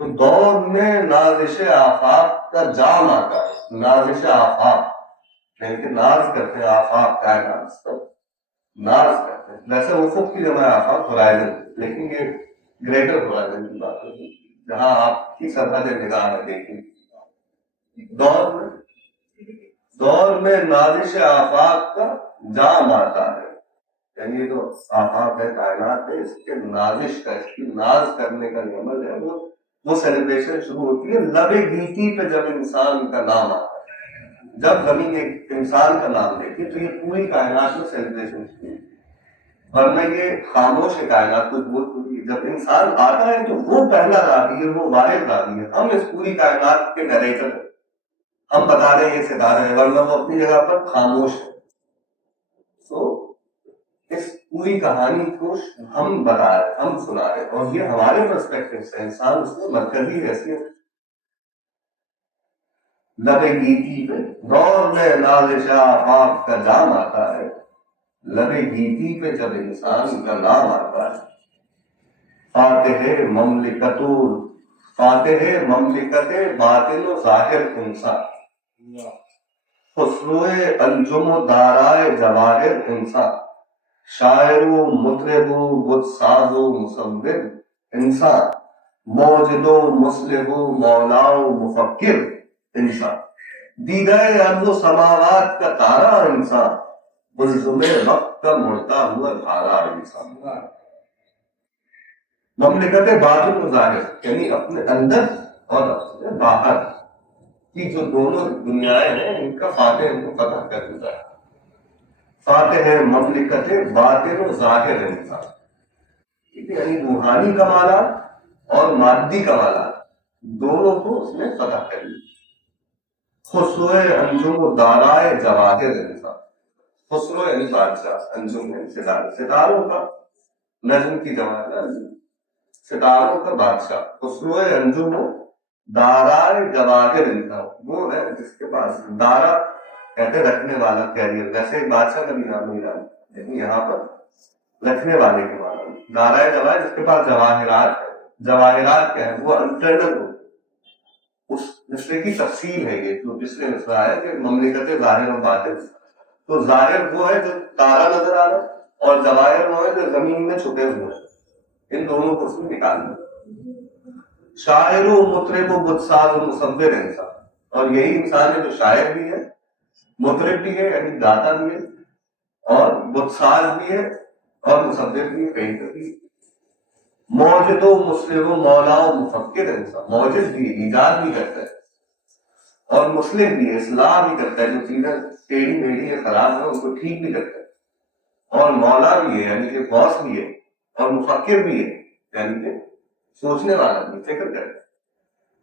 تو دور میں نازش آفاق کا جام آتا ہے, نازش آفاق یعنی کہ ناز کرتے ہیں, آفاق کائنات ناز کرتے ہیں. ویسے افق کی جمع آفاق ہورائزن, لیکن یہ گریٹر ہورائزن کی بات ہوتی ہے جہاں آپ کی سرحد نگاہ میں دیکھیں. دور میں نازش آفاق کا جام آتا ہے, یعنی جو آفاق ہے کائنات ہے, اس کے نازش کا, اس کی ناز کرنے کا جو عمل ہے وہ سیلیبریشن شروع ہوتی ہے لب گیتی پہ جب انسان کا نام آتا ہے. جب زمین ایک انسان کا نام لیتی تو یہ پوری کائنات میں سیلیبریشن شروع ہوتی ہے, ورنہ یہ خاموش ہے کائنات, کچھ بول ہوئی. جب انسان آتا ہے تو وہ پہلا راوی ہے, وہ واحد راوی ہے, ہم اس پوری کائنات کے نریٹر ہیں, ہم بتا رہے ہیں یہ ستارہ ہے, ورنہ وہ اپنی جگہ پر خاموش ہے. تو اس پوری کہانی کو ہم بتا رہے, ہم سنا رہے, اور یہ ہمارے پرسپیکٹو سے انسان اس میں مرکزی حیثیت. لب گیتی پہ دور میں نازش آفاق کا جام آتا ہے, لب گیتی پہ جب انسان کا نام آتا ہے. فاتح مملکت باطن و ظاہر انسان, خسرو انجم و دارائے جواہر انسان, شاعر و مطرب و بت ساز و مصور انسان, موجد و مصلح و مولا و مفکر انسان, دیدہ ارض و سماوات کا تارا انسان, بلزم وقت کا مڑتا ہوا دھارا انسان. مملکت باطن و ظاہر یعنی اپنے اندر اور اپنے باہر کی جو دونوں دنیایں ہیں ان کا فاتح ان کو فتح کر دیتا ہے. فاتح ہے مملکت باطن و ظاہر انسان، یعنی روحانی کمالات اور مادی کمالات دونوں کو اس نے فتح کر لیا. خسرو انجم و دارائے جواہر انسان، خسرو یعنی بادشاہ، انجم یعنی ستارے، ستاروں کا نجم کی جماعت، ستاروں کا بادشاہ. خسرو انجم و دارائے جواہر انسان وہ ہے جس کے پاس دارا کہتے رکھنے والا، کیریئر، جیسے ایک بادشاہ کا بھی نام نہیں جانا، لیکن یہاں پر رکھنے والے کے معنی دارائے جواہر، جس کے پاس جواہرات ہے. جواہرات کیا ہے؟ وہ انٹرنل ہو، اس رشتے کی تفصیل ہے. یہ جو پچھلے مسئلہ ہے کہ مملکت ظاہر و باطن، تو ظاہر وہ ہے جو تارا نظر آ رہا ہے، اور جواہر وہ ہے جو زمین میں چھپے ہوئے ہیں. ان دونوں کو اس میں نکالنا. شاعر و مطرب و بدساز و مصور انسان، اور یہی انسان ہے جو شاعر بھی ہے، مطرب بھی ہے یعنی گاتا بھی ہے، اور بدساز بھی ہے اور مصور بھی ہے کہیں پہ بھی. موجد و مسلم و مولا و مفکر انسان، موجد بھی ہے، ایجاد بھی کرتا ہے، اور مسلم بھی ہے، اصلاح بھی کرتا ہے، جو چیزیں ٹیڑھی میڑھی ہے، خراب ہے، ان کو ٹھیک بھی کرتا ہے. اور مولا بھی ہے یعنی کہ باس بھی ہے، اور مفکر بھی ہے یعنی کہ سوچنے والا بھی، فکر کرتا ہے.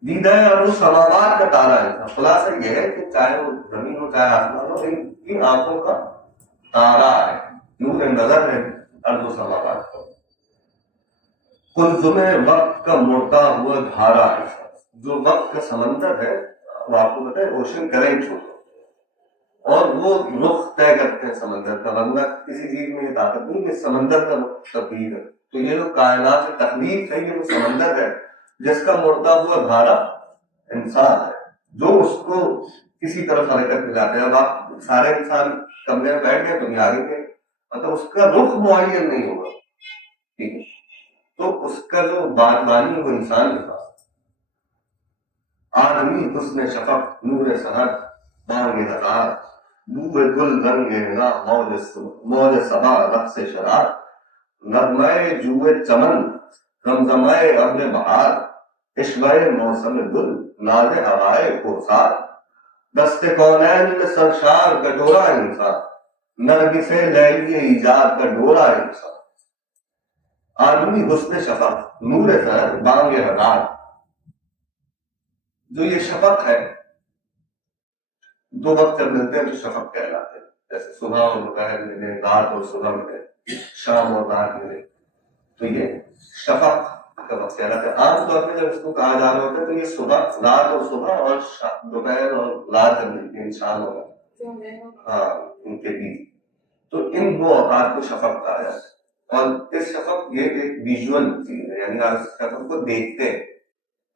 دیدہ ہے اور سماوات کا تارا ہے. خلاصہ یہ ہے کہ چاہے وہ زمین ہو چاہے آسمان ہو، ان کی آنکھوں کا تارا ہے، نور نظر ہے ارض و سماوات کا. کلزم وقت کا مڑتا ہوا دھارا ہے، جو وقت کا سمندر ہے، وہ آپ کو پتہ ہے اوشن کرنٹ ہوتا ہے، اور وہ رخ طے کرتے ہیں سمندر کا. ورنہ کسی چیز میں یہ طاقت نہیں کہ سمندر کا رخ تبدیل ہے. تو یہ جو کائنات سے تخلیق ہے، یہ وہ سمندر ہے جس کا مڑتا ہوا دھارا انسان ہے، جو اس کو کسی طرف حرکت میں لاتے ہیں. اب آپ سارے انسان کمرے میں بیٹھ گئے تو یہ آگے گئے، مطلب اس کا رخ معین نہیں ہوگا، ٹھیک ہے. تو اس کا جو بادبانی ہے وہ انسان کے پاس. آدمی حسن شفق نور سحر بانگ ہزار، بو گل رنگ نا موج صبا رقص شرار، نغمہ جوئے چمن زمزمہ ابر بہار، عشوہ موسم گل ناز ہوائے کوثار، دست کونین میں سرشار کا ڈورا انسان، نرگس لیلی ایجاد کا ڈورا انسان. آدمی حسن شفق نور سحر بانگ ہزار، جو یہ شفق ہے، دو وقت جب ملتے ہیں تو شفق کہلاتے ہیں. جیسے صبح اور دوپہر ملے، رات اور صبح ملے، شام اور رات ملے، تو یہ شفق کا وقت کہلاتا ہے. عام طور پہ جب اس کو کہا جا رہا ہوتا ہے تو یہ صبح، رات اور صبح، اور دوپہر اور رات جب ملتی ہیں شام ہوگا، ہاں ان کے بیچ، تو ان دو اوقات کو شفق کہا جاتا ہے. اور اس شفق یہ ایک ویژول چیز ہے، یعنی آپ اس شفق کو دیکھتے ہیں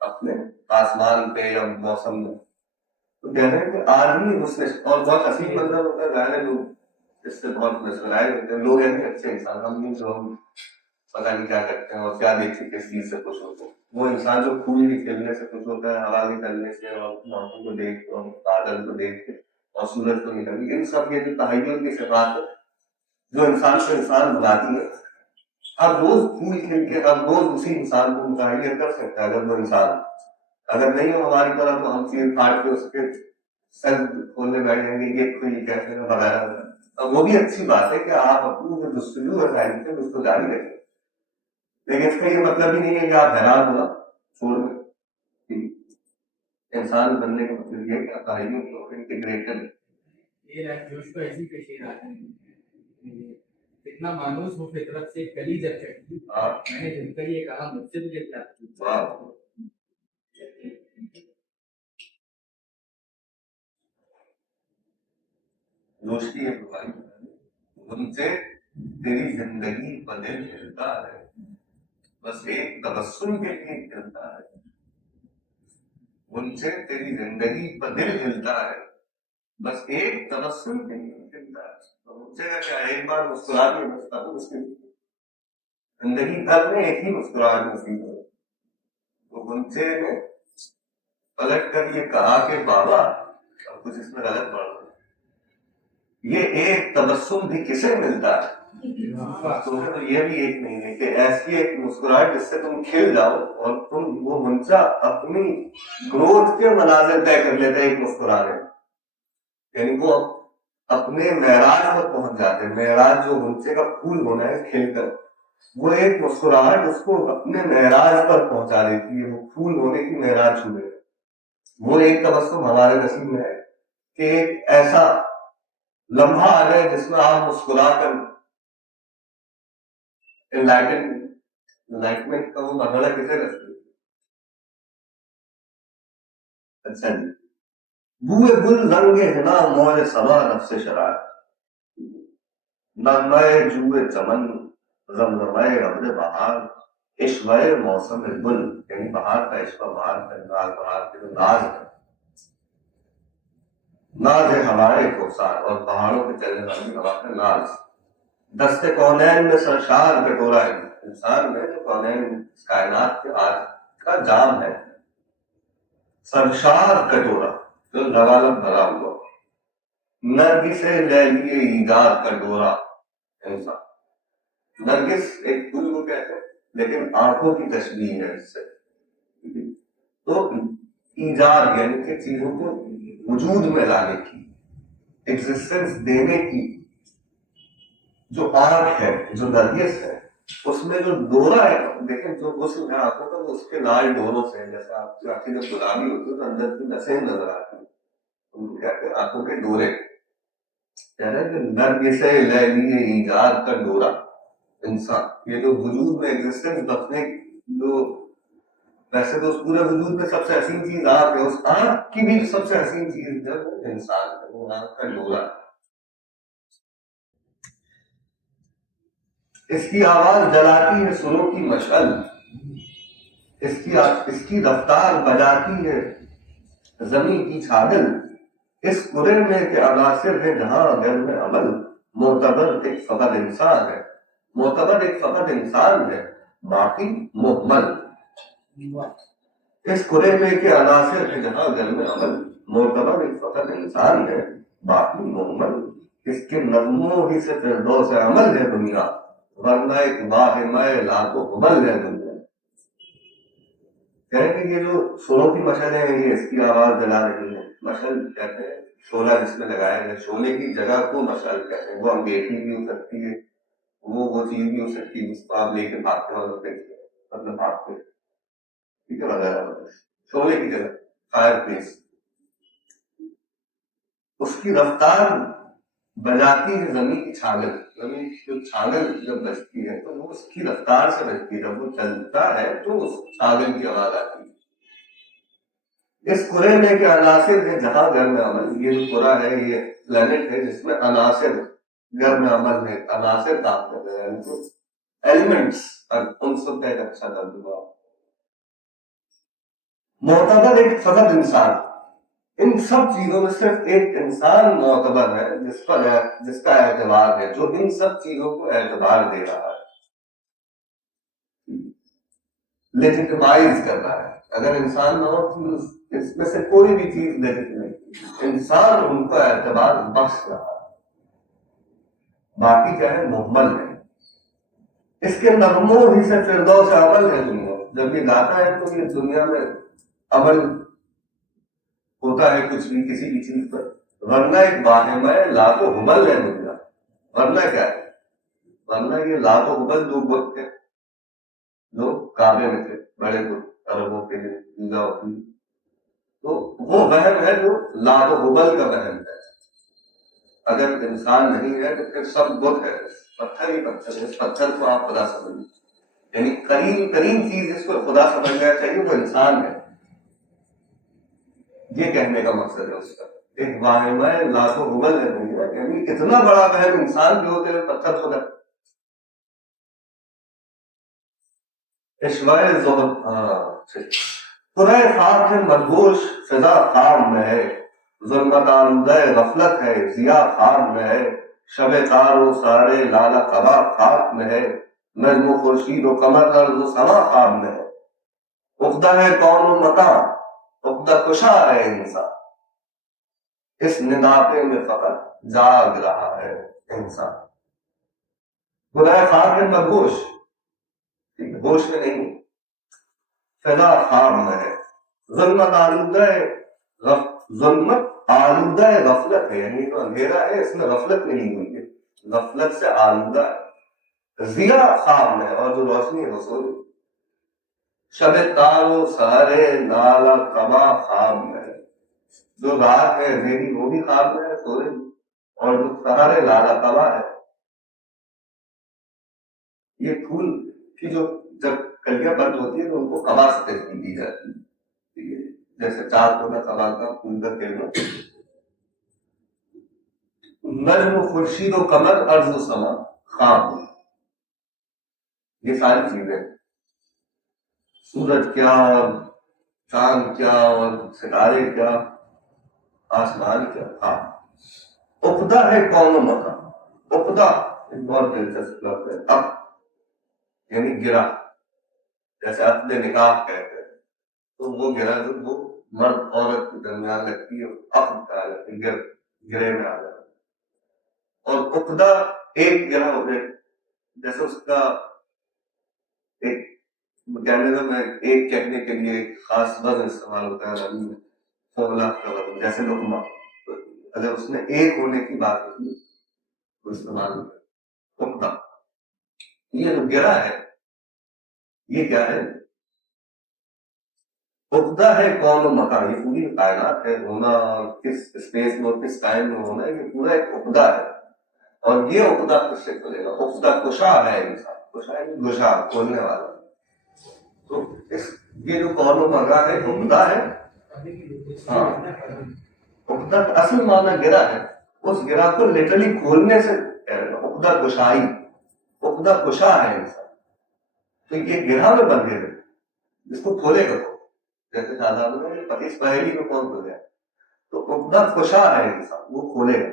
اپنے آسمان پہ یا موسم میں. تو کہتے ہیں کہ آدمی اس نے، اور بہت حسین منظر ہوتا ہے، ظاہر ہے لوگ اس سے بہت مسکرائے ہوتے ہیں. لوگ یعنی اچھے انسان، ہم نہیں جو ہم پتہ نہیں کیا کرتے ہیں اور کیا دیکھ کے کس چیز سے خوش ہوتے ہیں. وہ انسان جو پھول کے کھیلنے سے خوش ہوتا ہے، ہوا کے چلنے سے، اور موسم کو دیکھ اور بادل کو دیکھ کے اور سورج کو نکل کے، ان سب یہ جو تحیر کی صفات ہے جو انسان کو انسان بناتی ہے. ہر روز پھول کھیل کے ہر روز اسی انسان کو متحیر کر سکتا ہے اگر وہ انسان. اگر نہیں ہو ہماری طرف تو ہم چیز پھاڑ کے اس کے سر کھولنے بیٹھیں گے، یہ کوئی کیسے وغیرہ. وہ بھی اچھی بات ہے کہ آپ اپنی جو جستجو ہے تعلیم سے اس کو جاری رکھیں، لیکن اس کا یہ مطلب ہی نہیں ہے کہ آپ حیران ہونا چھوڑ دیں. انسان بننے کا مطلب یہ ہے کہ آپ تعلیم کو انٹیگریٹڈ. یہ جوش کو ایسی پیشے آتے ہیں اتنا مانوس ہو فطرت سے کلی جب چڑھی، میں نے دل کر یہ کہا مجھ سے بھی کیا. دوستی ہے بھائی، ان سے تیری زندگی بدل ہلتا ہے، بس ایک تبسم کے لیے ہلتا ہے. ان سے تیری زندگی بدل ہلتا ہے، بس ایک تبسم کے لیے ہلتا ہے. ان سے کیا ایک بار مسکرا کے بستا تو اس کی زندگی بھر میں ایک ہی مسکراہٹ نصیب ہے. تو ان سے نے پلٹ کر یہ کہا کہ بابا، اور کچھ اس میں غلط پڑ رہا ہے، یہ ایک تبسم بھی کسے ملتا ہے. تو یہ بھی ایک نہیں ہے کہ ایسی ایک مسکراہٹ جس سے تم کھل جاؤ اور تم وہ منچا اپنی گروتھ کے مناظر طے کر لیتے ایک مسکرانے، یعنی وہ اپنے معراج پر پہنچ جاتے ہیں. معراج جو منچے کا پھول ہونا ہے کھل کر، وہ ایک مسکراہٹ اس کو اپنے معراج پر پہنچا دیتی ہے، وہ پھول ہونے کی معراج چھو گئے. وہ ایک تبسم ہمارے نصیب میں ہے کہ ایک ایسا لمحہ آ جائے جس میں آپ مسکرا کر انلائٹمنٹ کا وہ مرحلہ کسے رکھتے ہیں. اچھا جی، بوئے گل رنگ ہنا موج سما نفس شرار، نغمۂ جوئے چمن زمزمۂ ابر بہار، عشوۂ موسم گل، یعنی بہار کا عشق، بہار کا انداز، بہار کے جو ناز ہے، ناز ہے ہوائے کوثر، اور پہاڑوں پہ چلنے والی ہوا کا ناز. دست کونین میں سرشار کٹورا ہے، انسان میں جو کونین کائنات کے آج کا جام ہے، سرشار کٹورا جو لبالب بھرا ہوا، نرگس لیلی ایجاد کا ڈورا. انسان نرگس ایک پھول کو کہتے ہیں لیکن آنکھوں کی تشبیہ ہے اس سے. تو ایجاد یعنی کہ چیزوں کو وجود میں لانے کی، ایگزسٹنس دینے کی جو آنکھ ہے، جو نرگس ہے، اس میں جو ڈورا ہے، دیکھیں جو غسل ہے آنکھوں کا، وہ اس کے لال ڈوروں سے ہے. جیسے آپ کی آنکھیں جب گلابی ہوتی ہے تو اندر کی نسیں نظر آتی ہیں، ان کو کہتے ہیں آنکھوں کے ڈورے. نرگس لیلی ایجاد کا ڈورا، انسان یہ جو وجود میں ایگزسٹنس بخنے جو، ویسے تو اس پورے وجود میں سب سے حسین چیز آنکھ ہے، اس آنکھ کی بھی سب سے حسین چیز ہے وہ انسان ہے، وہ آنکھ کا ڈورا. اس کی آواز جلاتی ہے سروں کی مشعل، اس کی رفتار بجاتی ہے زمین کی چھاگل. اس کرے میں کہ عناصر ہے جہاں غیر میں عمل، معتبر ایک فقط انسان ہے، معتبر ایک فقط انسان ہے، باقی مہمل. اس کرے میں کہ عناصر ہے جہاں غیر میں عمل، معتبر ایک فقط انسان ہے، باقی مہمل. اس کے نظموں ہی سے فردوس عمل ہے دنیا، ورنہ ایک واہمہ لاکھ و حبل ہے دنیا. کہتے ہیں کہ یہ جو سروں کی مشعلیں ہیں یہ اس کی آواز جلا رہی ہیں. مشعل کہتے ہیں شعلہ جس میں لگایا گیا، شعلے کی جگہ کو مشعل کہتے ہیں. وہ انگیٹھی بھی ہو سکتی ہے، وہ چیز بھی ہو سکتی ہے جس کو آپ لے کے بھاگتے ہیں، مطلب بھاگتے ہیں، ٹھیک ہے، وغیرہ وغیرہ. شعلے کی جگہ فائر پلیس. اس کی رفتار بجاتی ہے زمین کی چھاگل، زمین کی جو چھاگل جب بجتی ہے تو وہ اس کی رفتار سے بجتی ہے، جب وہ چلتا ہے تو اس چھاگل کی آواز آتی ہے. اس قرے میں کہ عناصر ہے جہاں گھر میں عمل، یہ جو قرا ہے یہ پلانٹ ہے جس میں عناصر گھر میں عمل ہے، عناصر کام کر رہے ہیں، ایلیمنٹس، ان سب کا ایک اچھا ترجمہ. معتبر ایک فقط انسان، ان سب چیزوں میں صرف ایک انسان معتبر ہے جس کا اعتبار ہے، جو ان سب چیزوں کو اعتبار دے رہا ہے، لیجیٹمائز کر رہا ہے. اگر انسان نہ ہو تو اس میں سے کوئی بھی چیز لیجیٹمائز، انسان ان کو اعتبار بخش رہا ہے، باقی کیا ہے محمل ہے. اس کے نغموں ہی سے فردوس عمل ہے دنیا. جب یہ گاتا ہے تو یہ دنیا میں عمل ہوتا ہے کچھ بھی کسی بھی چیز پر، ورنہ ایک واہمہ لاکھ و حبل ہے دنیا. ورنہ کیا ہے؟ ورنہ یہ لاکھ و حبل جو بت تھے، لوگ کعبے میں تھے، بڑے بت عربوں کے لیے پوجا ہوتی، تو وہ وہم ہے جو لاکھ و حبل کا وہم ہے. اگر انسان نہیں ہے تو پھر سب بت ہے، پتھر ہی پتھر ہے. اس پتھر کو آپ خدا سمجھ، یعنی قریب ترین چیز جس کو خدا سمجھنا چاہیے وہ انسان ہے. یہ کہنے کا مقصد ہے اس کا. ایک واہمہ لاکھ و حبل ہے دنیا، یعنی اتنا بڑا وہم انسان بھی ہوتے ہیں پتھر خدا. اشوائے زہد قرے خاک ہے مدہوش، فضا خام میں ہے، ظلمت آلودہ غفلت ہے، ضیا خام میں ہے، شب تار و سارے لالا قبا خاک میں ہے، نجم و خورشید و قمر ارض و سما خواب میں ہے. عقدہ ہے کون و مکان، عقدہ کشا ہے انسان، اس نداپے میں فقط جاگ رہا ہے انسان. خدا خاک ہے مدہوش، ہوش میں نہیں، فضا خواب میں ہے، ظلمت آلودہ غفلت ہے، یعنی تو اندھیرا ہے، اس میں غفلت نہیں ہوئی ہے، غفلت سے آلودہ ہے، ضیا خواب میں ہے، اور جو روشنی ہے وہ سوئی، شب تار و سہرے لالا قبا خواب میں ہے، جو رات ہے اندھیری وہ بھی خواب میں ہے سوئے، اور جو سہرے لالا قبا ہے، یہ پھول کی جو جب کلیاں بند ہوتی ہے تو ان کو قبا سے تشبیہ دی جاتی ہے، ٹھیک ہے، جیسے چار ہوگا قبا کا پھول کا کہنا، نجم و خورشید و قمر ارض و سما خواب میں، یہ ساری چیزیں سورج کیا اور چاند کیا اور ستارے کیا، آسمان کیا، خواب، عقدہ ہے کون و مکان، عقدہ ایک بہت دلچسپ لفظ ہے، اب یعنی گرا، جیسے عقد نکاح کہتے ہیں، تو وہ گرا جو وہ مرد عورت کے درمیان لگتی ہے، عقد کا گرے میں آ جاتا ہے، اور عقدہ ایک گرا ہو جائے، جیسے اس کا ایک میکینزم ہے، ایک کہنے کے لیے ایک خاص وزن استعمال ہوتا ہے عربی میں، فارمولا کا وزن، جیسے لقمہ، اگر اس میں ایک ہونے کی بات ہوتی ہے تو استعمال ہوتا ہے عقدہ، یہ جو گرا ہے یہ کیا ہے؟ عقدہ ہے کون و مکان، یہ پوری کائنات ہے، ہونا کس اسپیس میں اور کس ٹائم میں ہونا، یہ پورا ایک عقدہ ہے، اور یہ عقدہ کس سے کھلے گا؟ عقدہ کشا ہے انسان، کشا ہے گشا، کھولنے والا، تو اس یہ جو کون و مکان ہے عقدہ ہے، ہاں، عقدہ کا اصل معنی گرا ہے، اس گرا کو لٹرلی کھولنے سے عقدہ کشائی، عقدہ کشا ہے انسان، تو یہ گرا میں بن گئے جس کو کھولے گا، جیسے دادا نے اس پہلی کو کون کھولے، تو عقدہ کشا ہے انسان، وہ کھولے گا،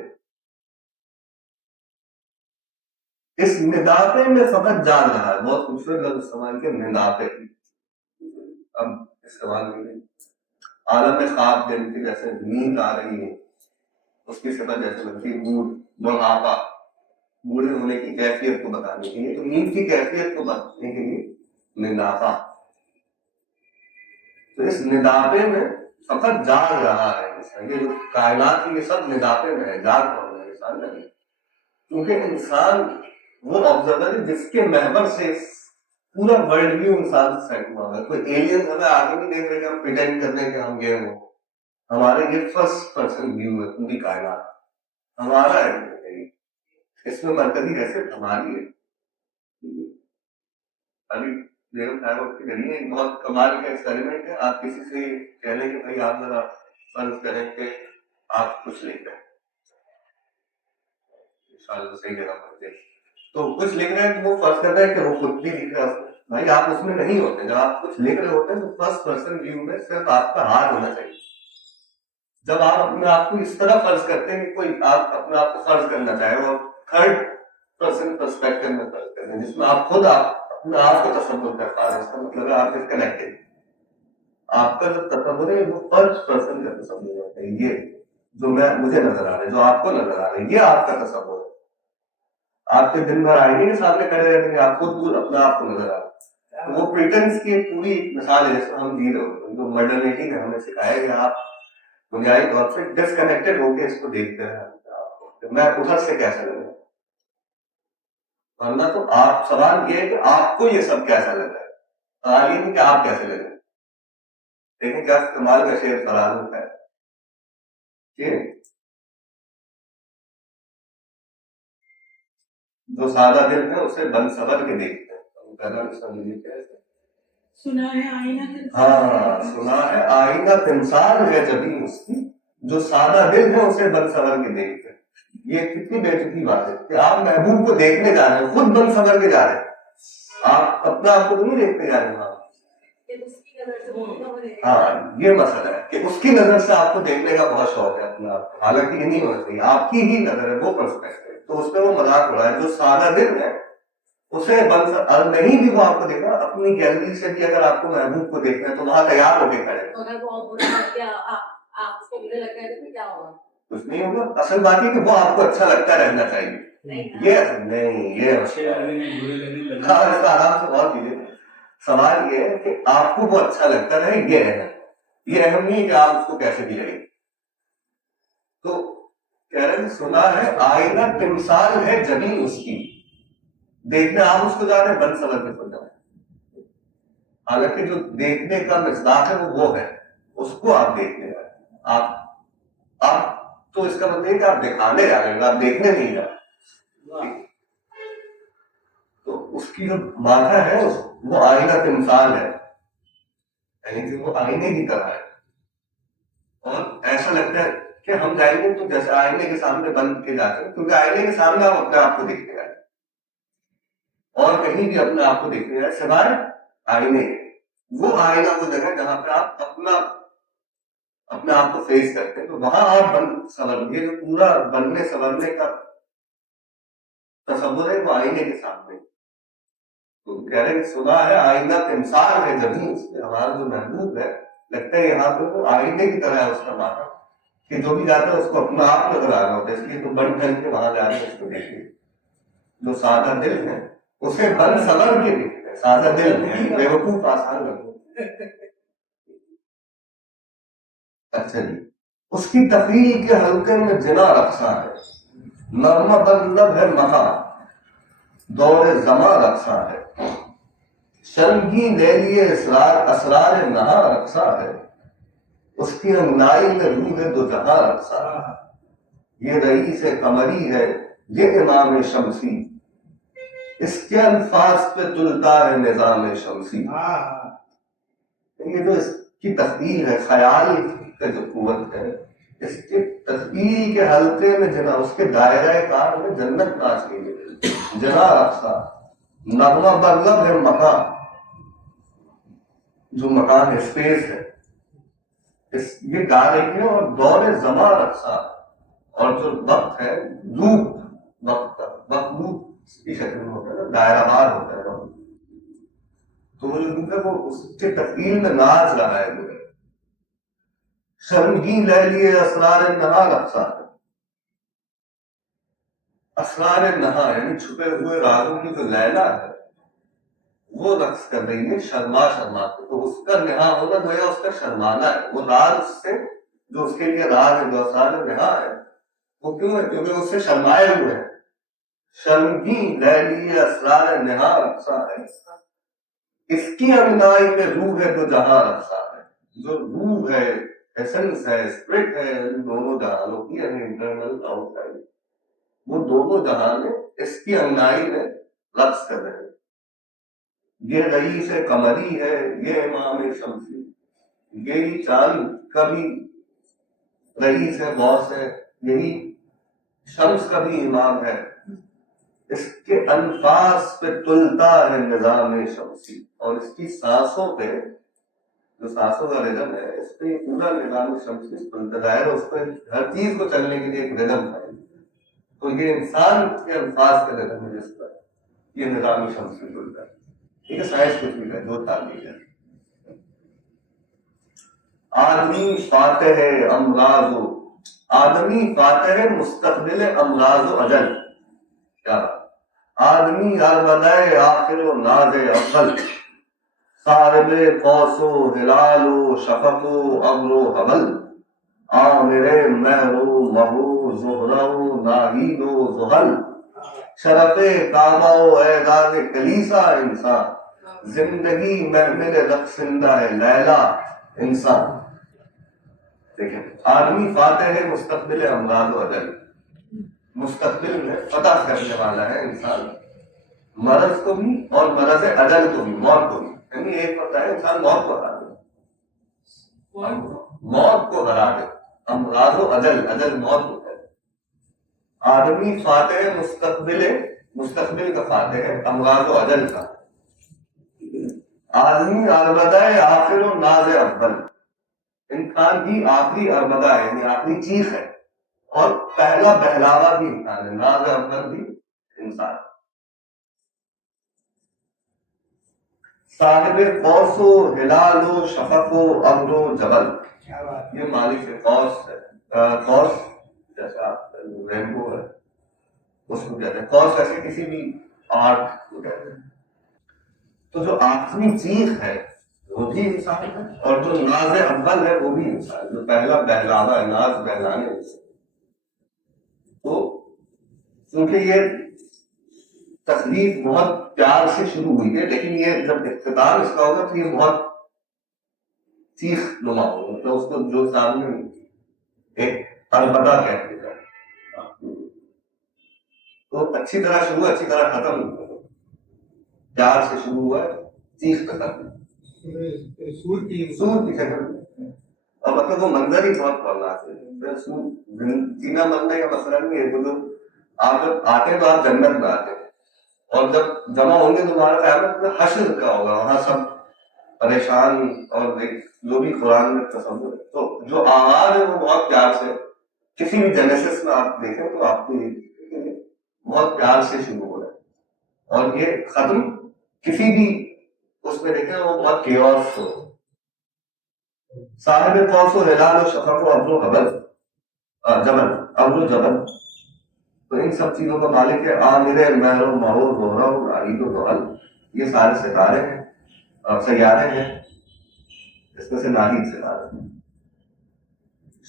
اس نداپے میں فقط جان رہا ہے، بہت خوبصورت لفظ استعمال کے نداپے، اب استعمال نہیں، عالم خواب جن جیسے نیند آ رہی ہے اس کی صفت جیسے لگتی ہے بوڑھ، بڑھاپا، بوڑھے ہونے کی کیفیت کو بتانے کے لیے، تو نیند کی کیفیت کو بتانے کے لیے نداپا، تو اس نداپے میں فقط جاگ رہا ہے انسان، یہ جو کائنات کی یہ سب نداپے میں ہے، جاگ رہا ہے انسان نہیں، کیونکہ انسان وہ آبزرور ہے جس کے محور سے پورا ورلڈ ویو انسان سے سیٹ ہوا ہے، کوئی ایلین ہمیں آگے نہیں دیکھ رہے کہ ہم پریٹینڈ کر رہے ہیں کہ ہم گئے ہوں، ہمارے یہ فرسٹ پرسن ویو ہے، پوری کائنات ہمارا ہے، اس میں مرکزی حیثیت ہماری ہے، ابھی بیگم صاحب کے ذریعے ایک بہت کمال کا ایکسپیریمنٹ ہے، آپ کسی سے کہہ لیں کہ بھائی آپ ذرا فرض کریں کہ آپ کچھ لکھ رہے ہیں، صحیح جگہ پڑھتے تو کچھ لکھ رہے ہیں، تو وہ فرض کرتا ہے کہ وہ خود بھی لکھ رہا ہے، بھائی آپ اس میں نہیں ہوتے، جب آپ کچھ لکھ رہے ہوتے ہیں تو فرسٹ پرسن ویو میں صرف آپ کا ہاتھ ہونا چاہیے، جب آپ اپنے آپ کو اس طرح فرض کرتے ہیں کہ کوئی آپ اپنے آپ کو فرض کرنا چاہے اور تھرڈ پرسن پرسپیکٹو میں فرض کرتے ہیں، جس میں آپ خود اپنے آپ کو تصور کر پا رہے ہیں، اس کا مطلب ہے آپ ڈسکنیکٹڈ، آپ کا جو تصور ہے وہ فرسٹ پرسن کا تصور ہوتا ہے، یہ جو مجھے نظر آ رہا ہے، جو آپ کو نظر آ رہا ہے، یہ آپ کا تصور ہے، آپ کے دن بھر آئی ڈی کے سامنے کھڑے رہتے ہیں، آپ خود اپنے آپ کو نظر آ رہا ہے، وہ پریٹنس کی پوری مثال ہے، جیسے ہم جی رہے ہوتے ہیں، جو ماڈرنٹی نے ہمیں سکھایا کہ آپ بنیادی طور سے ڈسکنیکٹڈ ہو کے اس کو دیکھتے ہیں، میں ادھر سے کیسا لگا، ورنہ تو آپ سوال یہ ہے کہ آپ کو یہ سب کیسا لگا ہے، سوال یہ نہیں کہ آپ کیسے لگے، لیکن کیا کمال کا شعر فرار ہوتا ہے کہ جو سادہ دل ہے اسے بن سبر کے دیکھتے ہیں، سنا ہے آئینہ تمثال، ہاں سنا ہے آئینہ تمثال ہے جبھی اس کی، جو سادہ دل ہے اسے بن سبر کے دیکھتے ہیں، یہ کتنی بے چکی بات ہے کہ آپ محبوب کو دیکھنے جا رہے ہیں، خود بن سبر کے جا رہے ہیں، آپ اپنا آپ کو نہیں دیکھتے جا رہے ہیں، ہاں یہ مسئلہ ہے کہ اس کی نظر سے آپ کو دیکھنے کا بہت شوق ہے اپنا آپ کو، حالانکہ یہ نہیں ہونا چاہیے، آپ کی ہی نظر ہے، وہ پرسپیکٹو، تو اس پہ وہ مذاق ہو رہا ہے، جو سادہ دل ہے اسے اور نہیں بھی وہ آپ کو دیکھنا، اپنی گیلری سے بھی اگر آپ کو محبوب کو دیکھنا ہے تو وہاں تیار ہو کے کھڑے، کچھ نہیں ہوگا، اصل بات یہ کہ وہ آپ کو اچھا لگتا رہنا چاہیے، یہ نہیں، یہ ہاں اس کا آرام سے بہت چیزیں، سوال یہ ہے کہ آپ کو وہ اچھا لگتا رہے، یہ اہم ہے، یہ اہم نہیں ہے کہ آپ اس کو کیسے بھی لگیں۔ تو کہہ رہے ہیں سنا ہے آئینہ تمثال ہے جبین اس کی، دیکھنے آپ اس کو جا رہے ہیں بن سمجھ میں سن جائیں، حالانکہ جو دیکھنے کا مصداق ہے وہ ہے، اس کو آپ دیکھنے جا رہے ہیں۔ آپ تو اس کا مطلب ہے کہ آپ دکھانے جا رہے ہیں، آپ دیکھنے نہیں جا رہے۔ تو اس کی جو معنی ہے وہ آئینہ تمثال ہے، یعنی کہ وہ آئینے کی طرح ہے، اور ایسا لگتا ہے کہ ہم جائیں گے تو جیسے آئینے کے سامنے بند کے جاتے ہیں، کیونکہ آئینے کے سامنے آپ اپنے آپ کو دیکھتے ہیں، اور کہیں بھی اپنے آپ کو دیکھتے ہیں سوائے آئینے کے۔ وہ آئینہ وہ جگہ جہاں پہ آپ اپنے آپ کو فیس کرتے ہیں، تو وہاں آپ بن سنور، یہ جو پورا بننے سنورنے کا تصور ہے وہ آئینے کے سامنے۔ تو کہہ رہے ہیں سنا ہے آئینہ تمثال ہے جبین اس میں، ہمارا جو محبوب ہے لگتا ہے یہاں پہ وہ آئینے کی طرح ہے اس کا معنی، کہ جو بھی جاتا ہے اس کو اپنا آپ نظر آ رہا ہوتا ہے، اس لیے تو بن ٹھن کے وہاں جا رہے ہیں اس کو دیکھیے۔ جو سادہ دل ہے اسے بن سنور کے دیکھتے ہیں، سادہ دل نہیں، بیوقوف آسان لگو۔ اچھا جی، اس کی تخیل کے حلقے میں جنا رقصہ ہے، نغمہ بلب ہے مکا، دور زماں رقصہ ہے، شرمگی لیلی اسرار نہا رقصہ ہے، اس کی انگنائی میں روح دو جہاں رقصہ ہے، یہ رئیس قمری ہے یہ امام شمسی، اس کے الفاظ پہ تلتا ہے نظام شمسی۔ یہ جو اس کی تخیل ہے، خیال کا جو قوت ہے، اس کے تخیل کے حلقے میں جنا، اس کے دائرہ کار میں جنت ناچ رہی ہے، جنا رقصہ، نغمہ بلب ہے مکان، جو مکان ہے، اسپیس ہے، یہ گا رہی ہے، اور دور زماں رقصہ، اور جو وقت ہے لوپ، وقت کا وقت لوپ کی شکل میں ہوتا ہے، دائرہ بار ہوتا ہے وقت، تو وہ جو لوپ ہے وہ اس کے تخیل میں ناچ رہا ہے۔ وہ شرمگین لیلی اسرار نہا رقصہ ہے، اسرار نہا یعنی چھپے ہوئے رازوں کی جو لیلا ہے وہ رقص کر رہی ہے شرما شرما کے، تو اس کا نہا ہونا جو ہے اس کا شرمانا ہے، وہ راز اس سے جو اس کے لیے راز ہے، جو اسرار نہا ہے، وہ کیوں ہے؟ کیونکہ اس سے شرمائے ہوئے ہیں۔ شرمگین لیلی اسرار نہا رقصہ ہے، اس کی انگنائی میں روح ہے جو جہاں رقصہ ہے، جو روح ہے، ایسنس ہے، اسپرٹ ہے، ان دونوں جہانوں کی، یعنی انٹرنل آؤٹ سائڈ، وہ دونوں جہانے اس کی انگنائی میں رقص کر رہے ہیں۔ یہ رئیس قمری ہے یہ امام شمسی، یہی چاند کا بھی رئیس ہے، باس ہے، یہی شمس کا بھی امام ہے، اس کے انفاس پہ تلتا ہے نظام شمسی، اور اس کی سانسوں پہ، جو سانسوں کا رزم ہے، اس پہ یہ پورا نظام شمسی تلتا ہے، اس پہ ہر چیز کو چلنے کے لیے ایک رزم ہے، تو یہ انسان کے الفاظ کا رزم ہے جس پر یہ نظام شمسی تلتا ہے۔ ٹھیک ہے، سائنس کچھ بھی ہے، جو تعلیم ہے۔ آدمی فاتح امراض و آدمی فاتح مستقبل امراض و اجل، کیا آدمی اربدۂ آخر و ناز اول، صاحب قوس و ہلال و شفق و امر و حمل، عامر مہر و مہو زہرہ و ناہید و زحل، شرف کعبہ و اعداد کلیسا انسان، زندگی محمل رقصندہ لیلا انسان۔ دیکھیں، آدمی فاتح ہے مستقبل امراض و اجل، مستقبل میں فتح کرنے والا ہے انسان، مرض کو بھی اور مرض اجل کو بھی، موت کو بھی، یعنی ایک ہوتا ہے انسان موت کو ہرا دے، موت کو ہرا دے، امراض و اجل، اجل موت ہوتا ہے۔ آدمی فاتح مستقبل کا فاتح ہے، امراض و اجل کا۔ آدمی اربدۂ آخر و ناز اول، انسان کی آخری اربدہ ہے، یعنی آخری چیز ہے، اور پہلا بہلاوا بھی انسان ہے، ناز اول بھی انسان۔ صاحب قوس و ہلال و شفق و امر و جبل، یہ مالک قوس ہے، قوس جیسا رینبو ہے اس کو کہتے ہیں، قوس ایسے کسی بھی آرٹ کو کہتے ہیں۔ تو جو آخری چیخ ہے وہ بھی انسان ہے، اور جو ناز اول ہے وہ بھی انسان، جو پہلا بہلاوا ہے، ناز بہلانے سے. تو کیونکہ یہ تقریب بہت پیار سے شروع ہوئی ہے، لیکن یہ جب اختتام اس کا ہوگا تو یہ بہت چیخ نما ہوگا، مطلب اس کو جو سامنے ایک البتہ کہتے ہیں. تو اچھی طرح شروع، اچھی طرح ختم، پیار سے شروع ہوا ہے، چیخ پہ ختم، سور کی شکل. اور مطلب وہ منظر ہی بہت خطرناک ہے. جینا مرنے کا مسئلہ نہیں ہے، تو آپ جب آتے ہیں تو آپ جنت میں آتے ہیں، اور جب جمع ہوں گے دوبارہ قیامت میں حشر کا ہوگا، وہاں سب پریشان اور جو بھی قرآن میں تصور ہے. تو جو آغاز ہے وہ بہت پیار سے، کسی بھی جنیسس میں آپ دیکھیں تو آپ کو بہت پیار سے شروع ہو رہا ہے، اور یہ ختم کسی بھی اس میں دیکھیں وہ بہت کیوس ہو. صاحب قوس و ہلال و شفق و ابر و حبل جبل، ابر و جبل، تو ان سب چیزوں کا مالک ہے. عامر مہر و ماور زہرا و عید و دول، یہ سارے ستارے ہیں اور سیارے ہیں، اس میں سے ناہید ستارے ہیں.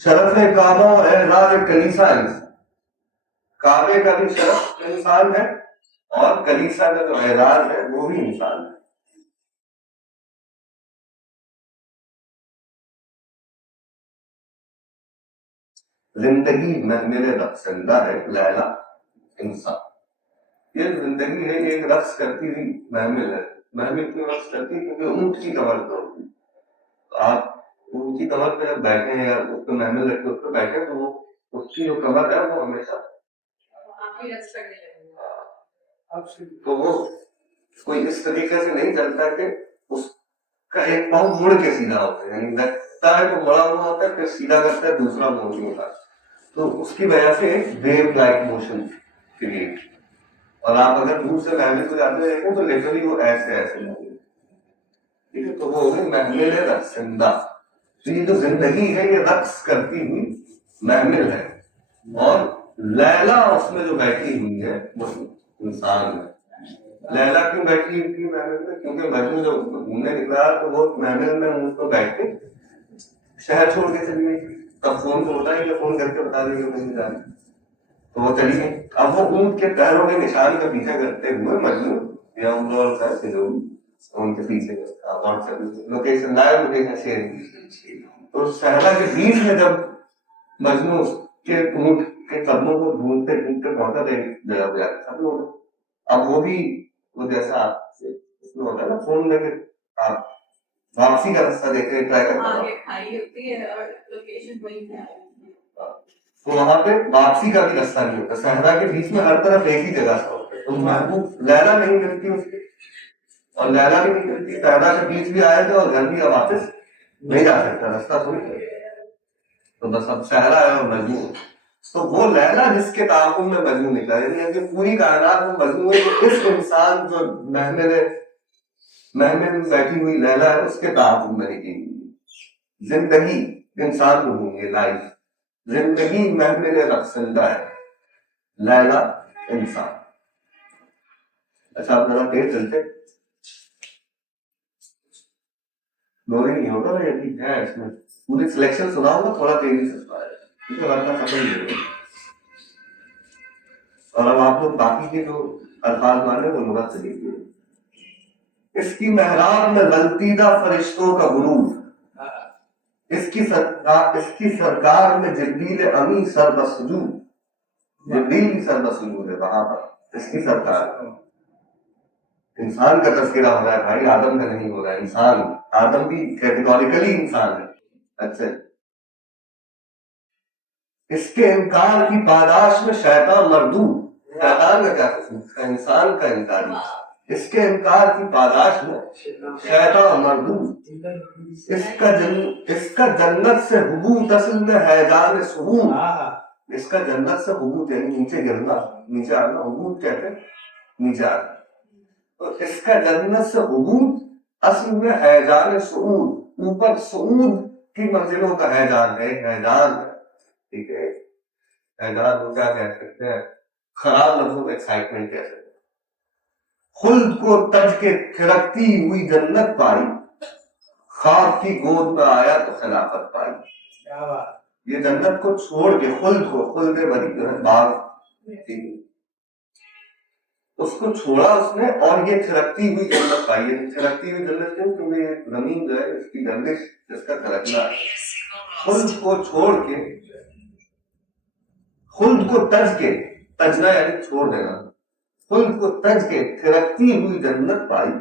شرف کعبہ و اعزاز کلیسا انسان، کعبے کا بھی شرف انسان ہے، اور کلیسا کا جو اعزاز ہے وہ بھی انسان ہے. زندگی محمل رقصندہ ہے لیلا انسان. یہ زندگی ہے، یہ ایک رقص کرتی ہوئی محمل ہے. محمل کیوں رقص کرتی ہے؟ کیونکہ اونٹ کی کمر پہ ہوتی ہے. آپ اونٹ کی کمر پہ جب بیٹھے ہیں یا اس پہ محمل رکھ کے اس پہ بیٹھے تو وہ اس کی جو کمر ہے وہ ہمیشہ تو وہ کوئی اس طریقے سے نہیں چلتا کہ اس کا ایک پاؤں مڑ کے سیدھا ہوتا ہے، یعنی لگتا ہے تو بڑا ہوا ہوتا ہے، پھر سیدھا کرتا ہے، دوسرا موڑ نہیں ہوتا. تو اس کی وجہ سے ویو لائک موشن کریٹ. اور آپ اگر دور سے محمل کو جاتے دیکھیں تو لٹرلی وہ ایسے ایسے لگے. ٹھیک ہے، تو وہ ہوگی محمل رقصندہ. تو یہ جو زندگی ہے یہ رقص کرتی ہوئی محمل ہے، اور لیلا اس میں جو بیٹھی ہوئی ہے وہ انسان ہے. لیلا کیوں بیٹھی ہوئی تھی محمل میں؟ کیونکہ مجنون جب گھومنے نکلا تو وہ محمل میں اونٹ کو بیٹھ کے شہر چھوڑ کے چلی گئی. تب فون تو ہوتا ہے کہ فون کر کے بتا دیں گے کہیں جانے، تو وہ چلی گئی. اب وہ اونٹ کے پیروں کے نشان کا پیچھا کرتے ہوئے مجنون یا ان کے پیچھے لوکیشن لائیو لوکیشن شیئر کی. تو صحرا کے بیچ میں جب مجنون کے اونٹ کے قدموں کو ڈھونڈتے ڈھونڈتے پہنچا جگہ پہ ختم ہو گیا. اب وہ بھی وہ جیسا آپ سے اس میں ہوتا ہے نا فون لے کے آپ واپسی کا راستہ دیکھ رہے ٹرائی تو وہاں پہ واپسی کا بھی راستہ نہیں ہوتا. صحرا کے بیچ میں ہر طرف ایک ہی جگہ سے ہوتا ہے. تو محبوب لیلا نہیں ملتی اس کی، اور لیلا بھی نہیں ملتی. صحرا کے بیچ بھی آئے تھے اور گھر بھی واپس نہیں جا سکتا، راستہ تھوڑی. تو بس اب صحرا ہے اور مجنون. تو وہ لیلا جس کے تعاقب میں مجنون نکلا، یعنی پوری کائنات میں مجنون ہے. اس انسان جو محمل میں بیٹھی ہوئی لیلا ہے اس کے تعاقب میں نکلی ہوئی زندگی انسان کو ہوئی ہے. لائف زندگی محمل رقصندہ ہے، لیلا انسان. اچھا آپ ذرا تیز چلتے، لوری نہیں ہوگا یقین ہے اس میں. پوری سلیکشن سنا ہوگا تھوڑا تیزی سے سنا ہے کیونکہ ورنہ ختم نہیں ہوگا. اور اب آپ لوگ باقی کے جو الفاظ مانے وہ لغت سے دیکھیے. اس کی محراب میں غلطیدہ فرشتوں کا غرور، اس کی سرکار میں جبریل امی سر بسجود. جبریل کی سر بسجود ہے وہاں پر اس کی سرکار. انسان کا تذکرہ ہو رہا ہے بھائی، آدم کا نہیں ہو رہا ہے. انسان، آدم بھی کیٹیگوریکلی انسان ہے. اچھا، اس کے انکار کی پاداش میں شیطان مردود. شیطان کا کیا قسم؟ انسان کا انکار. اس کے انکار کی پاداش میں شیطان مردود. اس کا جنت سے حبوط اصل میں حیدان سہون. اس کا جنت سے حبوط یعنی نیچے گرنا، نیچے آنا. حبوط کہتے ہیں نیچے آنا. تو اس کا جنت سے حبوط اصل میں حیدان سعود، اوپر سعود کی منزلوں کا حیدان ہے. حیدان ہے، ٹھیک ہے. حیدان کو کیا کہہ سکتے ہیں؟ خراب لفظوں میں ایکسائٹمنٹ کہہ سکتے ہیں. خلد کو تج کے تھرکتی ہوئی جنت پائی، خواب کی گود میں آیا تو خلافت پائی۔ یہ جنت کو چھوڑ کے خلد کو، خلد بری جو ہے باغ، اس کو چھوڑا اس نے اور یہ تھرکتی ہوئی جنت پائی۔ ہے تھرکتی ہوئی جنت کیوں؟ کیونکہ یہ زمین جو ہے اس کی گردش، اس کا تھرکنا ہے۔ خلد کو چھوڑ کے، خلد کو تج کے، تجنا یعنی چھوڑ دینا، خلد کو تج کے تھرکتی ہوئی جنت پائی،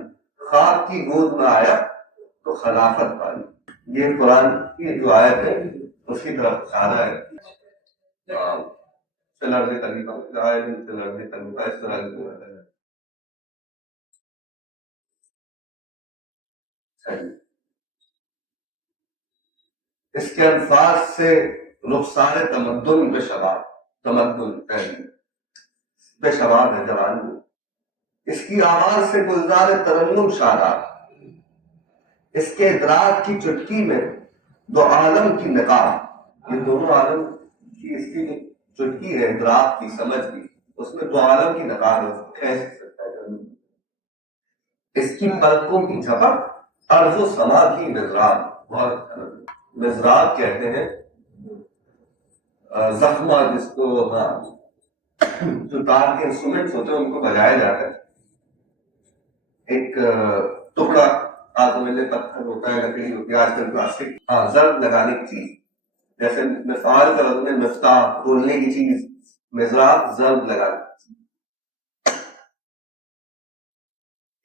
خواب کی گود میں آیا تو خلافت پائی۔ یہ قرآن کی جو آیت ہے اس کی طرف اشارہ ہے۔ لڑنے خلیفہ سے لڑنے خلیفہ اس طرح اس کے الفاظ سے رخسار تمدن بے شباب، تمدن بے شباب ہے جوانی، اس کی آواز سے گلزار ترنم شاداب، اس کے ادراک کی چٹکی میں دو عالم کی نقاب، یہ دونوں عالم کی اس کی چٹکی ہے ادراک کی، سمجھ کی، اس میں دو عالم کی نقاب ہے۔ اس کی پلکوں کی جھپک ارض و سما کی مضراب، بہت مضراب کہتے ہیں زخمہ جس کو، ہاں جو تار کے انسٹرومنٹس ہوتے ہیں ان کو بجایا جاتا ہے، ایک ٹکڑا آگ میں پتھر ہوتا ہے، لکڑی ہوتی ہے، آج کل پلاسٹک، ہاں ضرب لگانے کی چیز، جیسے مثال کا وزن مفتاح کھولنے کی چیز، مضراب ضرب لگانے،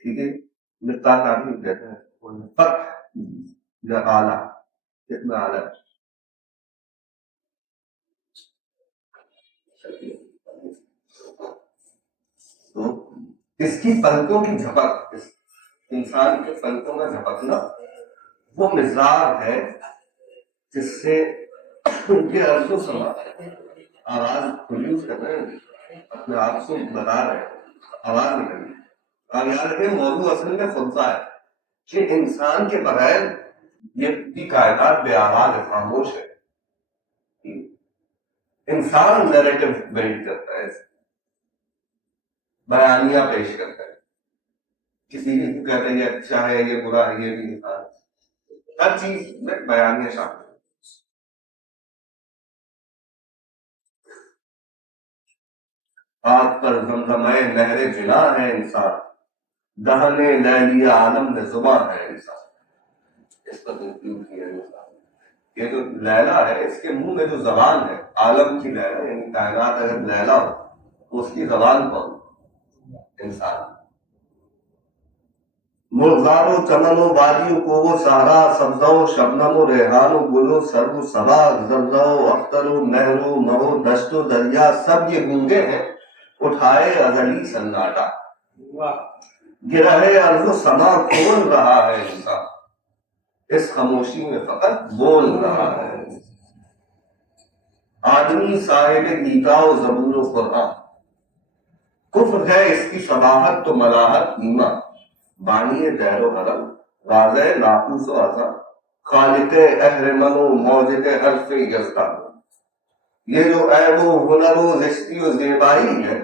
ٹھیک ہے، مفتاح تعبیر کہتے ہیں، فتح یا آلہ، کتنا آلہ ہے۔ تو اس کی پلکوں کی جھپک، انسان کے پلکوں کا جھپکنا وہ مزار ہے جس سے ان کے عرض و سما آواز پروڈیوس کر رہے ہیں، اپنے آپ کو بتا رہے ہیں، آواز نکل رہی ہے۔ اب یاد رکھیں موضوع اصل میں خلفا ہے کہ انسان کے بغیر یہ کائنات بے آواز ہے، خاموش ہے۔ انسان نیریٹو بلڈ کرتا ہے، بیانیہ پیش کرتا ہے، کسی کو کہتے ہیں یہ اچھا ہے، یہ برا ہے، یہ بھی انسان، ہر چیز میں بیانیہ شامل ہے۔ آگ پر زمزمے نہر جنا ہے انسان، دہنے لیلی عالم میں زباں ہے انسان۔ اس پر یہ جو لیلا ہے اس کے منہ میں جو زبان ہے، عالم کی لیلا یعنی کائنات اگر لیلا ہو تو اس کی زبان کون؟ انسان۔ مرغزار و چمن و وادی کو وہ سہرا، سبزہ و شبنم و ریحان و گل و سرو و صبا، زرزہ و اختر و نہر و مہو دشت و دریا، سب یہ گونگے ہیں اٹھائے ازلی سناٹا، گرہ ارض و سما کھول رہا ہے انسان، اس خاموشی میں فقط بول رہا ہے۔ آدمی صاحب گیتا و زبور و قرآن، کفر ہے اس کی صباحت تو ملاحت ایمان، بانی دیر و حرم واضح ناقوس و عظم، خالق اہرمن و موجد حرف یزدہ، یہ جو عیب و ہنر و زشتی و زیبائی ہے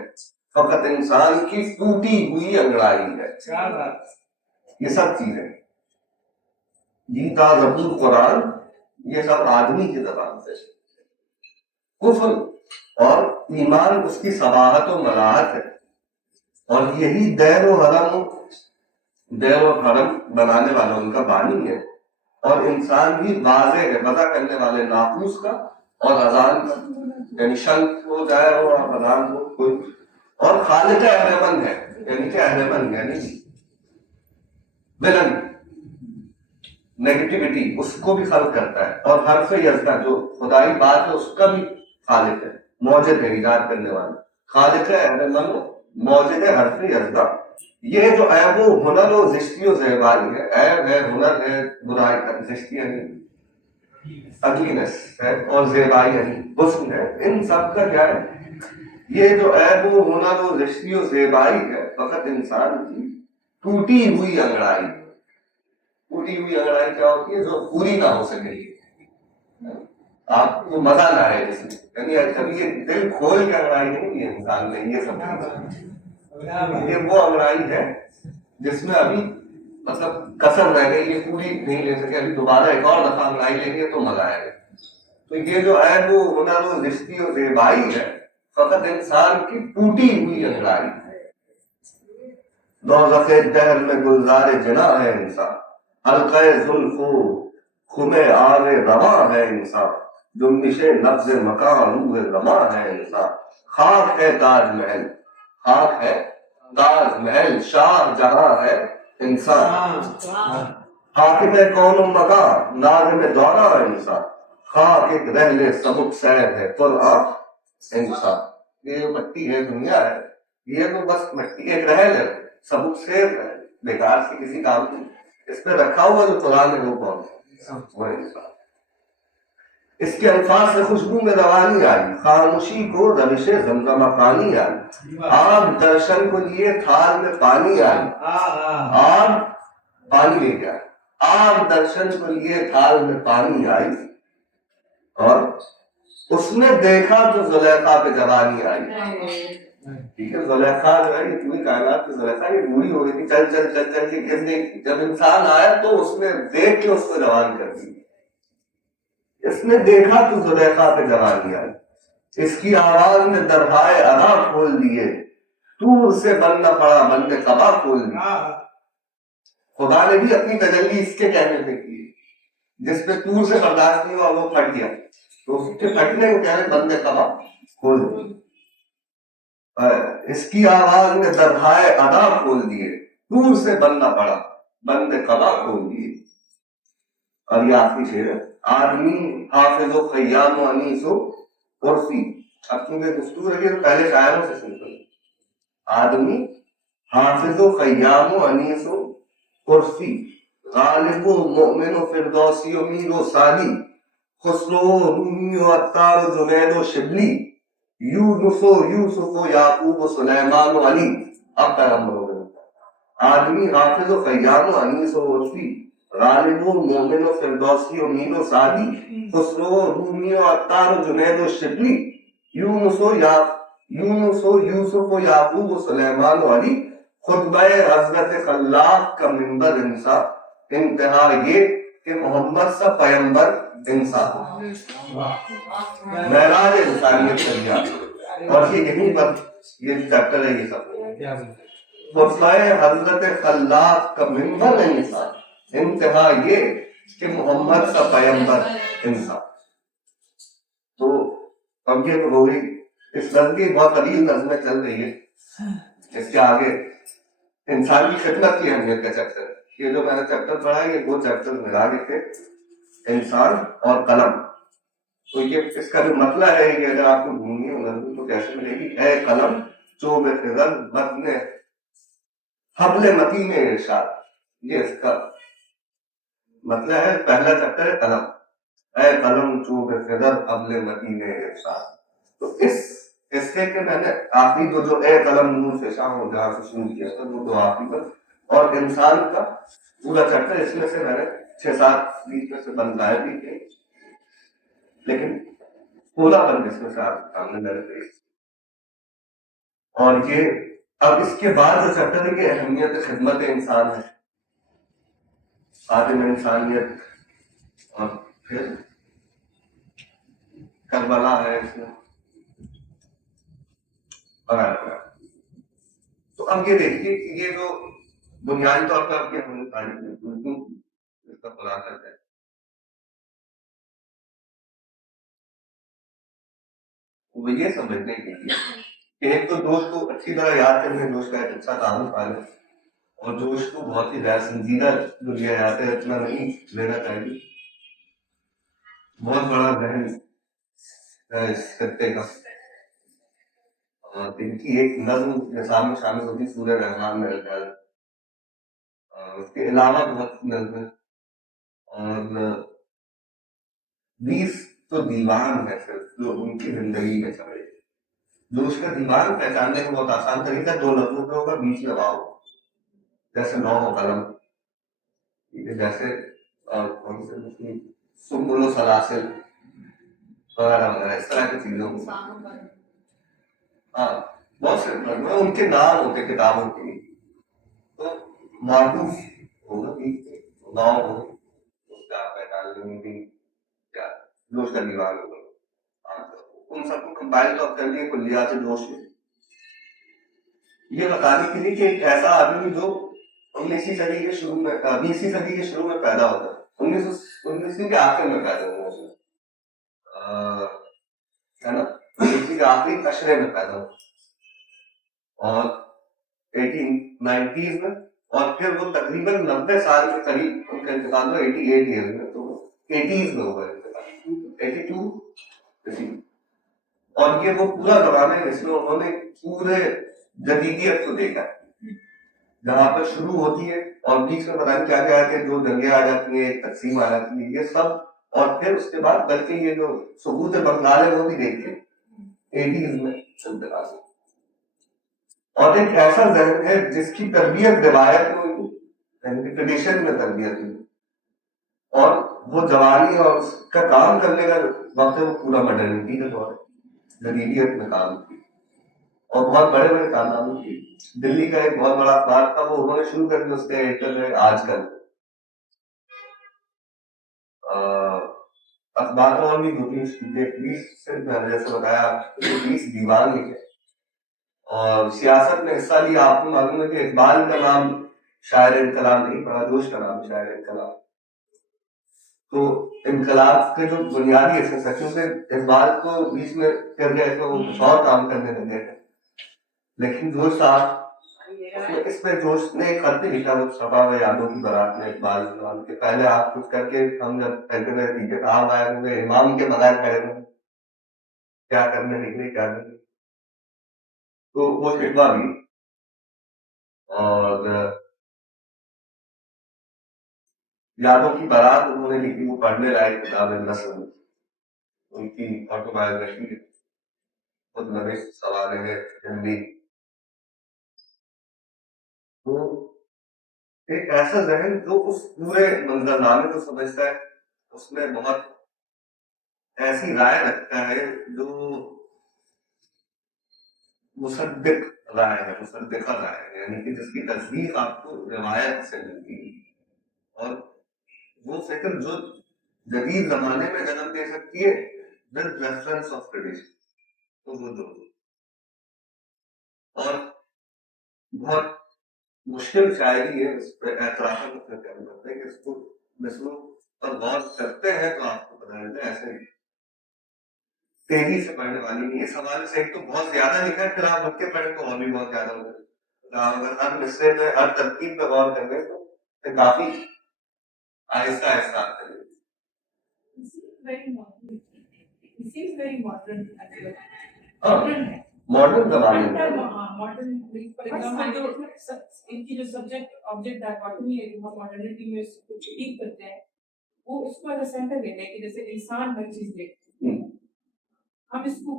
فقط انسان کی ٹوٹی ہوئی انگڑائی ہے۔ یہ سب چیزیں گیتا زبور قرآن یہ سب آدمی کی زبان سے، کفر اور ایمان اس کی صباحت و ملاحت ہے، اور یہی دیر و حرم بنانے والا ان کا بانی ہے، اور انسان بھی واضح ہے وضع کرنے والے ناقوس کا اور اذان کا، یعنی شنک ہو جائے ہو اور اذان ہو کوئی، اور خالق اہرمن ہے، یعنی کہ اہرمن یعنی ویلن نیگیٹیوٹی اس کو بھی خلق کرتا ہے، اور حرف یزدہ جو خدائی بات ہے اس کا بھی خالق ہے، موجد ہے، ایجاد کرنے والا، خالق اہرمن موجد ہے حرف یزدہ۔ یہ جو عیب و ہنر و زشتی و زیبائی ہے، عیب ہے، ہنر ہے، برائی کا، زشتی یعنی اگلینس ہے، اور زیبائی یعنی حسن ہے، ان سب کا کیا ہے؟ یہ جو عیب و ہنر و زشتی و زیبائی ہے فقط انسان کی ٹوٹی ہوئی انگڑائی۔ ٹوٹی ہوئی انگڑائی کیا ہوتی ہے؟ جو پوری نہ ہو سکے، آپ کو مزہ نہ ہے جس میں، یعنی کبھی یہ دل کھول کے انگڑائی نہیں ہے انسان نے، یہ سب یہ وہ انگڑائی ہے جس میں ابھی مطلب کسر رہ گئی، یہ پوری نہیں لے سکے، ابھی دوبارہ ایک اور دفعہ انگڑائی لیں گے تو مزہ آئے گا۔ تو یہ جو ہے وہ ہنر و زشتی و زیبائی ہے فقط انسان کی ٹوٹی ہوئی انگڑائی ہے۔ دوزخ دہر میں گلزار جنا ہے انسان، حلقہ زلف و خم آب رواں ہے انسان، جنبش نبض مکان روح رواں ہے انسان۔ خاک ہے تاج محل، خاک ہے تاج محل، شاہ جہاں ہے انسان، حاکم کون و مکان ناظم دورہ ہے انسان، خاک ایک رحل سبک سیر ہے قرآن انسان۔ یہ جو مٹی ہے دنیا ہے، یہ تو بس مٹی ایک رحل ہے، سبک سیر ہے، بیکار سے کسی کام کی، اس میں رکھا ہوا جو قرآن ہے وہ کون ہے؟ وہ انسان۔ اس کے الفاظ سے خوشبو میں روانی آئی، خاموشی کو روش زمزمہ پانی آئی، آب درشن کو لیے تھال میں پانی آئی، آب پانی لے گیا، آب درشن کو لیے تھال میں پانی آئی، اور اس نے دیکھا تو زلیخا پہ جوانی آئی۔ ٹھیک ہے، زلیخا جو ہے یہ پوری کائنات کی زلیخا یہ بوڑھی ہو گئی تھی، چل چل چل چل کے گر گئی، جب انسان آیا تو اس نے دیکھ کے اس کو جوان کر دی۔ اس نے دیکھا تو زلیخا پہ جوانی آئی، اس کی آواز نے درہائے ادا کھول دیے، طور سے بننا پڑا بند قبا کھول دیا۔ خدا نے بھی اپنی تجلی اس کے کہنے پہ کی، جس پہ طور سے برداشت نہیں ہوا وہ پھٹ گیا، تو اس کے پھٹنے کو کہنے بند قبا کھول دیا۔ اس کی آواز نے درہائے ادا کھول دیے، طور سے بننا پڑا بند قبا کھول دیے۔ اور یہ آخری شعر ہے، آدمی حافظ و خیام و انیس و عرفی۔ اب کیونکہ گفتگو رہی ہے تو پہلے شاعروں سے سنتے ہیں۔ آدمی حافظ و خیام و انیس و عرفی، غالب و مؤمن و فردوسی و میر و سالی، خسرو و رومی و عطار و جنید و شبلی، یونس و یوسف و یعقوب و سلیمان و علی۔ اب پیغمبر ہو گئے۔ آدمی حافظ و خیام و انیس و عرفی، غالب و مومن و فردوسی و میر و سعدی، خسرو و رومی و عطار و جنید و شبلی، یونس و یوسف و یعقوب و سلیمان و علی، خطبہ حضرت خلاق کا منبر انسان، انتہا یہ کہ محمد سا پیمبر انسان، معراج انسانیت کر گیا۔ اور یہ یہیں پر یہ چیپٹر ہے، یہ سب خطبہ حضرت خلاق کا منبر انسان، انتہا یہ کہ محمد کا پیمبر انسان۔ تو اب یہ تو ہو گئی، اس نظم کی بہت طویل نظمیں چل رہی ہے، اس کے آگے انسان کی خدمت کی اہمیت کا چیپٹر ہے۔ یہ جو میں نے چیپٹر پڑھا ہے یہ دو چیپٹر ملا کے تھے، انسان اور قلم۔ تو یہ اس کا جو مطلب ہے کہ اگر آپ کو ڈھونڈنی ہو نظم تو کیسے ملے گی؟ اے قلم چوب خضر متن حبل متین ارشاد، یہ اس کا مطلب ہے۔ پہلا چیپٹر ہے قلم، اے قلم چوب خضر حبل متین ارشاد۔ تو اس حصے کے میں نے آخری جو اے قلم نور سے شاہ ہو جہاں سے شروع کیا تھا وہ دو آخری پر، اور انسان کا پورا چیپٹر اس میں سے میں نے 6-7 بیچ میں سے بنائے بھی تھے، لیکن 16 بند اس میں سے آپ سامنے میرے پیش۔ اور یہ اب اس کے بعد جو چیپٹر ہے کہ اہمیت خدمت انسان ہے، خادم انسانیت، اور پھر کربلا ہے اس میں، تو اب یہ دیکھیے کہ یہ جو بنیادی طور پر اب یہ ہم نے تعریف اس کا خلاصہ ہے، وہ یہ سمجھنے کے لیے کہ ایک تو جوش کو اچھی طرح یاد کرنے، جوش کا ایک اچھا تعارف آ جائے، اور جوش کو بہت ہی غیر سنجیدہ جو لیا جاتا ہے اتنا نہیں لینا چاہیے، بہت بڑا ذہن ہے اس خطے کا۔ ان کی ایک نظم نصاب میں شامل ہوتی سورہ رحمان میں الفاظ، اس کے علاوہ بہت نظم، اور 20 تو دیوان ہے صرف جو ان کی زندگی میں چلے۔ جو اس کا دیوان پہچاننے کا بہت آسان طریقہ 2 لفظوں پہ ہوگا، بیچ میں واو، جیسے لوح و قلم، ٹھیک ہے، جیسے کون سے سنبل و سلاسل وغیرہ وغیرہ اس طرح کی چیزوں کو۔ ہاں بہت سے ان کے نام ہوتے کتابوں کے، تو معروف ہوگا کہ نام ہو اس کا آپ ڈال لیں گے کیا جوش کا دیوار ہوگا، ان سب کو کمپائل تو کر لیے کلیات جوش میں، یہ بتانے کے لیے کہ ایک ایسا آدمی جو 19ویں صدی کے شروع میں 20ویں صدی کے شروع میں پیدا ہوتا ہے، 19ویں کے آخر میں پیدا ہوا ہے نا، 19ویں کے آخری اشرے میں پیدا ہوا اور 1890s میں، اور پھر وہ تقریباً 90 سال کے قریب ان کا انتقال ہوا 88 ایئر میں، تو 80s میں ہوا انتقال 82، اور یہ وہ پورا زمانہ ہے جس میں انہوں نے پورے جدیدیت کو دیکھا ہے، جہاں پر شروع ہوتی ہے اور بیچ میں پتہ نہیں کیا کیا ہے کہ جو جنگیں آ جاتی ہیں، ایک تقسیم آ جاتی ہے، یہ سب، اور پھر اس کے بعد بلکہ یہ جو سقوط بنگال ہے وہ بھی دیکھتے 80s میں انتقال ہوا، اور ایک ایسا ذہن ہے جس کی تربیت روایت میں ہوئی، ٹریڈیشن میں تربیت ہوئی، اور وہ جوانی اور اس کا کام کرنے کا وقت ہے وہ پورا ماڈرنٹی کا دور ہے، جدیدیت میں کام کی، اور بہت بڑے بڑے کارنامے کی۔ دلی کا ایک بہت بڑا اخبار تھا، وہ انہوں نے شروع کر دیا، اس کا ایڈیٹر ہے آج کل اخبار میں، اور بھی 2-3 چیزیں، 20 سے میں نے جیسے بتایا 20 دیوان لکھے، اور سیاست میں حصہ لیا۔ آپ کو معلوم ہے کہ اقبال کا نام شاعر انقلاب نہیں پڑا، جوش کا نام شاعر انقلاب، تو انقلاب کے جو بنیادی اساس ہے، کیونکہ اقبال کو بیچ میں کر گئے تو وہ کچھ اور کام کرنے لگے تھے، لیکن جوش صاحب اس میں جوش نے ایک خط لکھا، وہ چھپا ہوا یادوں کی بارات میں، اقبال کے پہلے آپ کچھ کر کے ہم جب کہتے تھے ٹھیک ہے آپ آئے ہوئے امام کے بغیر کھڑے ہوئے کیا کرنے نکلے کیا نہیں، تو وہ شکوا بھی، اور یادوں کی بارات انہوں نے لکھی، وہ پڑھنے لائق کتاب ہے، نثر ان کی آٹوبایوگرافی، خود نویس سوالے ہے ہندی، تو ایک ایسا ذہن جو اس پورے منظر نامے کو سمجھتا ہے، اس میں بہت ایسی رائے رکھتا ہے جو مصدق رائے ہے، مصدقہ رائے ہے، یعنی کہ جس کی تصدیق آپ کو روایت سے ملتی ہے، اور وہ فکر جو جدید زمانے میں جنم دے سکتی ہے ود ریفرنس آف ٹریڈیشن، تو وہ دو، اور بہت مشکل شاعری ہے، اس پہ اعتراف کرتے ہیں کہ اس کو مثلوں پر غور کرتے ہیں تو آپ کو پتہ چلتا ہے، ایسے تیزی سے پڑھنے والی نہیں، اس حوالے سے ایک تو بہت زیادہ لکھا ہے، پھر آپ رک کے پڑھیں تو اور بھی بہت زیادہ ہوگا، آپ اگر ہر مصرے میں ہر ترکیب پہ غور کر لیں تو کافی آہستہ آہستہ آپ کریں۔ ماڈرن زمانے میں ان کی جو سبجیکٹ آبجیکٹ ڈائکاٹمی ہے، جو ماڈرنٹی میں اس کو ٹھیک کرتے ہیں، وہ اس کو ایز اے سینٹر لیتے ہیں کہ جیسے انسان ہر چیز دیکھتے ہیں، ہم اس کو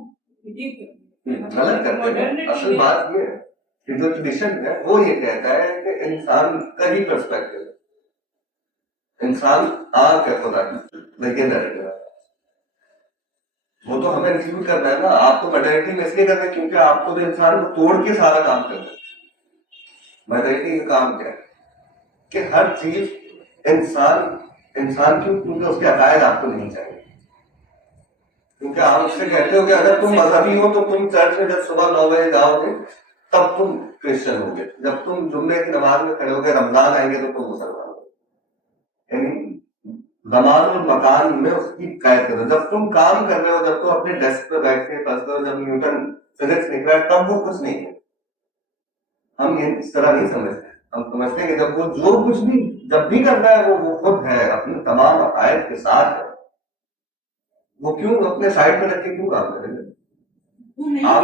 غلط کرتے ہیں۔ اصل بات یہ ہے کہ جو ٹریڈیشن ہے وہ یہ کہتا ہے کہ انسان کا ہی پرسپیکٹو، انسان آنکھ ہے خدا کی، لیکن وہ تو ہمیں انکلوڈ کرنا ہے نا، آپ کو ماڈرنٹی میں اس لیے کرنا ہے کیونکہ آپ کو تو انسان کو توڑ کے سارا کام کرنا ہے۔ ماڈرنٹی کا کام کیا ہے کہ ہر چیز انسان کیوں، کیونکہ اس کے عقائد آپ کو نہیں چاہیے، کیونکہ آپ اس سے کہتے ہو کہ اگر تم مذہبی ہو تو تم چرچ میں جب صبح 9 بجے جاؤ گے تب تم کرسچن ہو گے، جب تم جمعے کی نماز میں کھڑے ہو گے رمضان آئیں گے تو تم مسلمان ہو، یعنی زمان اور مکان میں اس کی قید کرو۔ جب تم کام کر رہے ہو، جب تم اپنے ڈیسک پہ بیٹھ کے فرض کرو جب نیوٹن فزکس نکلا ہے تب وہ کچھ نہیں ہے، ہم یہ اس طرح نہیں سمجھتے، ہم سمجھتے ہیں کہ جب وہ جو کچھ بھی جب بھی کرتا ہے وہ خود ہے، اپنے تمام عقائد کے ساتھ ہے، وہ کیوں اپنے سائڈ پہ رکھ کے کیوں کام کریں گے؟ آپ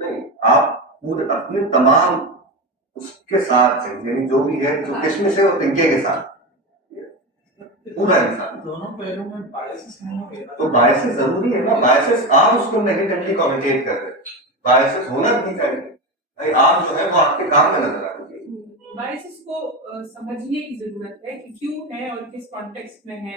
نہیں آپ پورے اپنے تمام اس کے ساتھ ہیں، یعنی جو بھی ہے جو کشمش ہے وہ تنکے کے ساتھ پورا انسان، تو بائسس ضروری ہے نا، بائسس آپ اس کو نیگیٹولی کمیونیکیٹ کر رہے ہیں، بائسس ہونا نہیں چاہیے، آپ جو ہے وہ آپ کے کام میں نظر آنا چاہیے۔ بائسس کو سمجھنے کی ضرورت ہے کہ کیوں ہے اور کس کانٹیکسٹ میں ہے،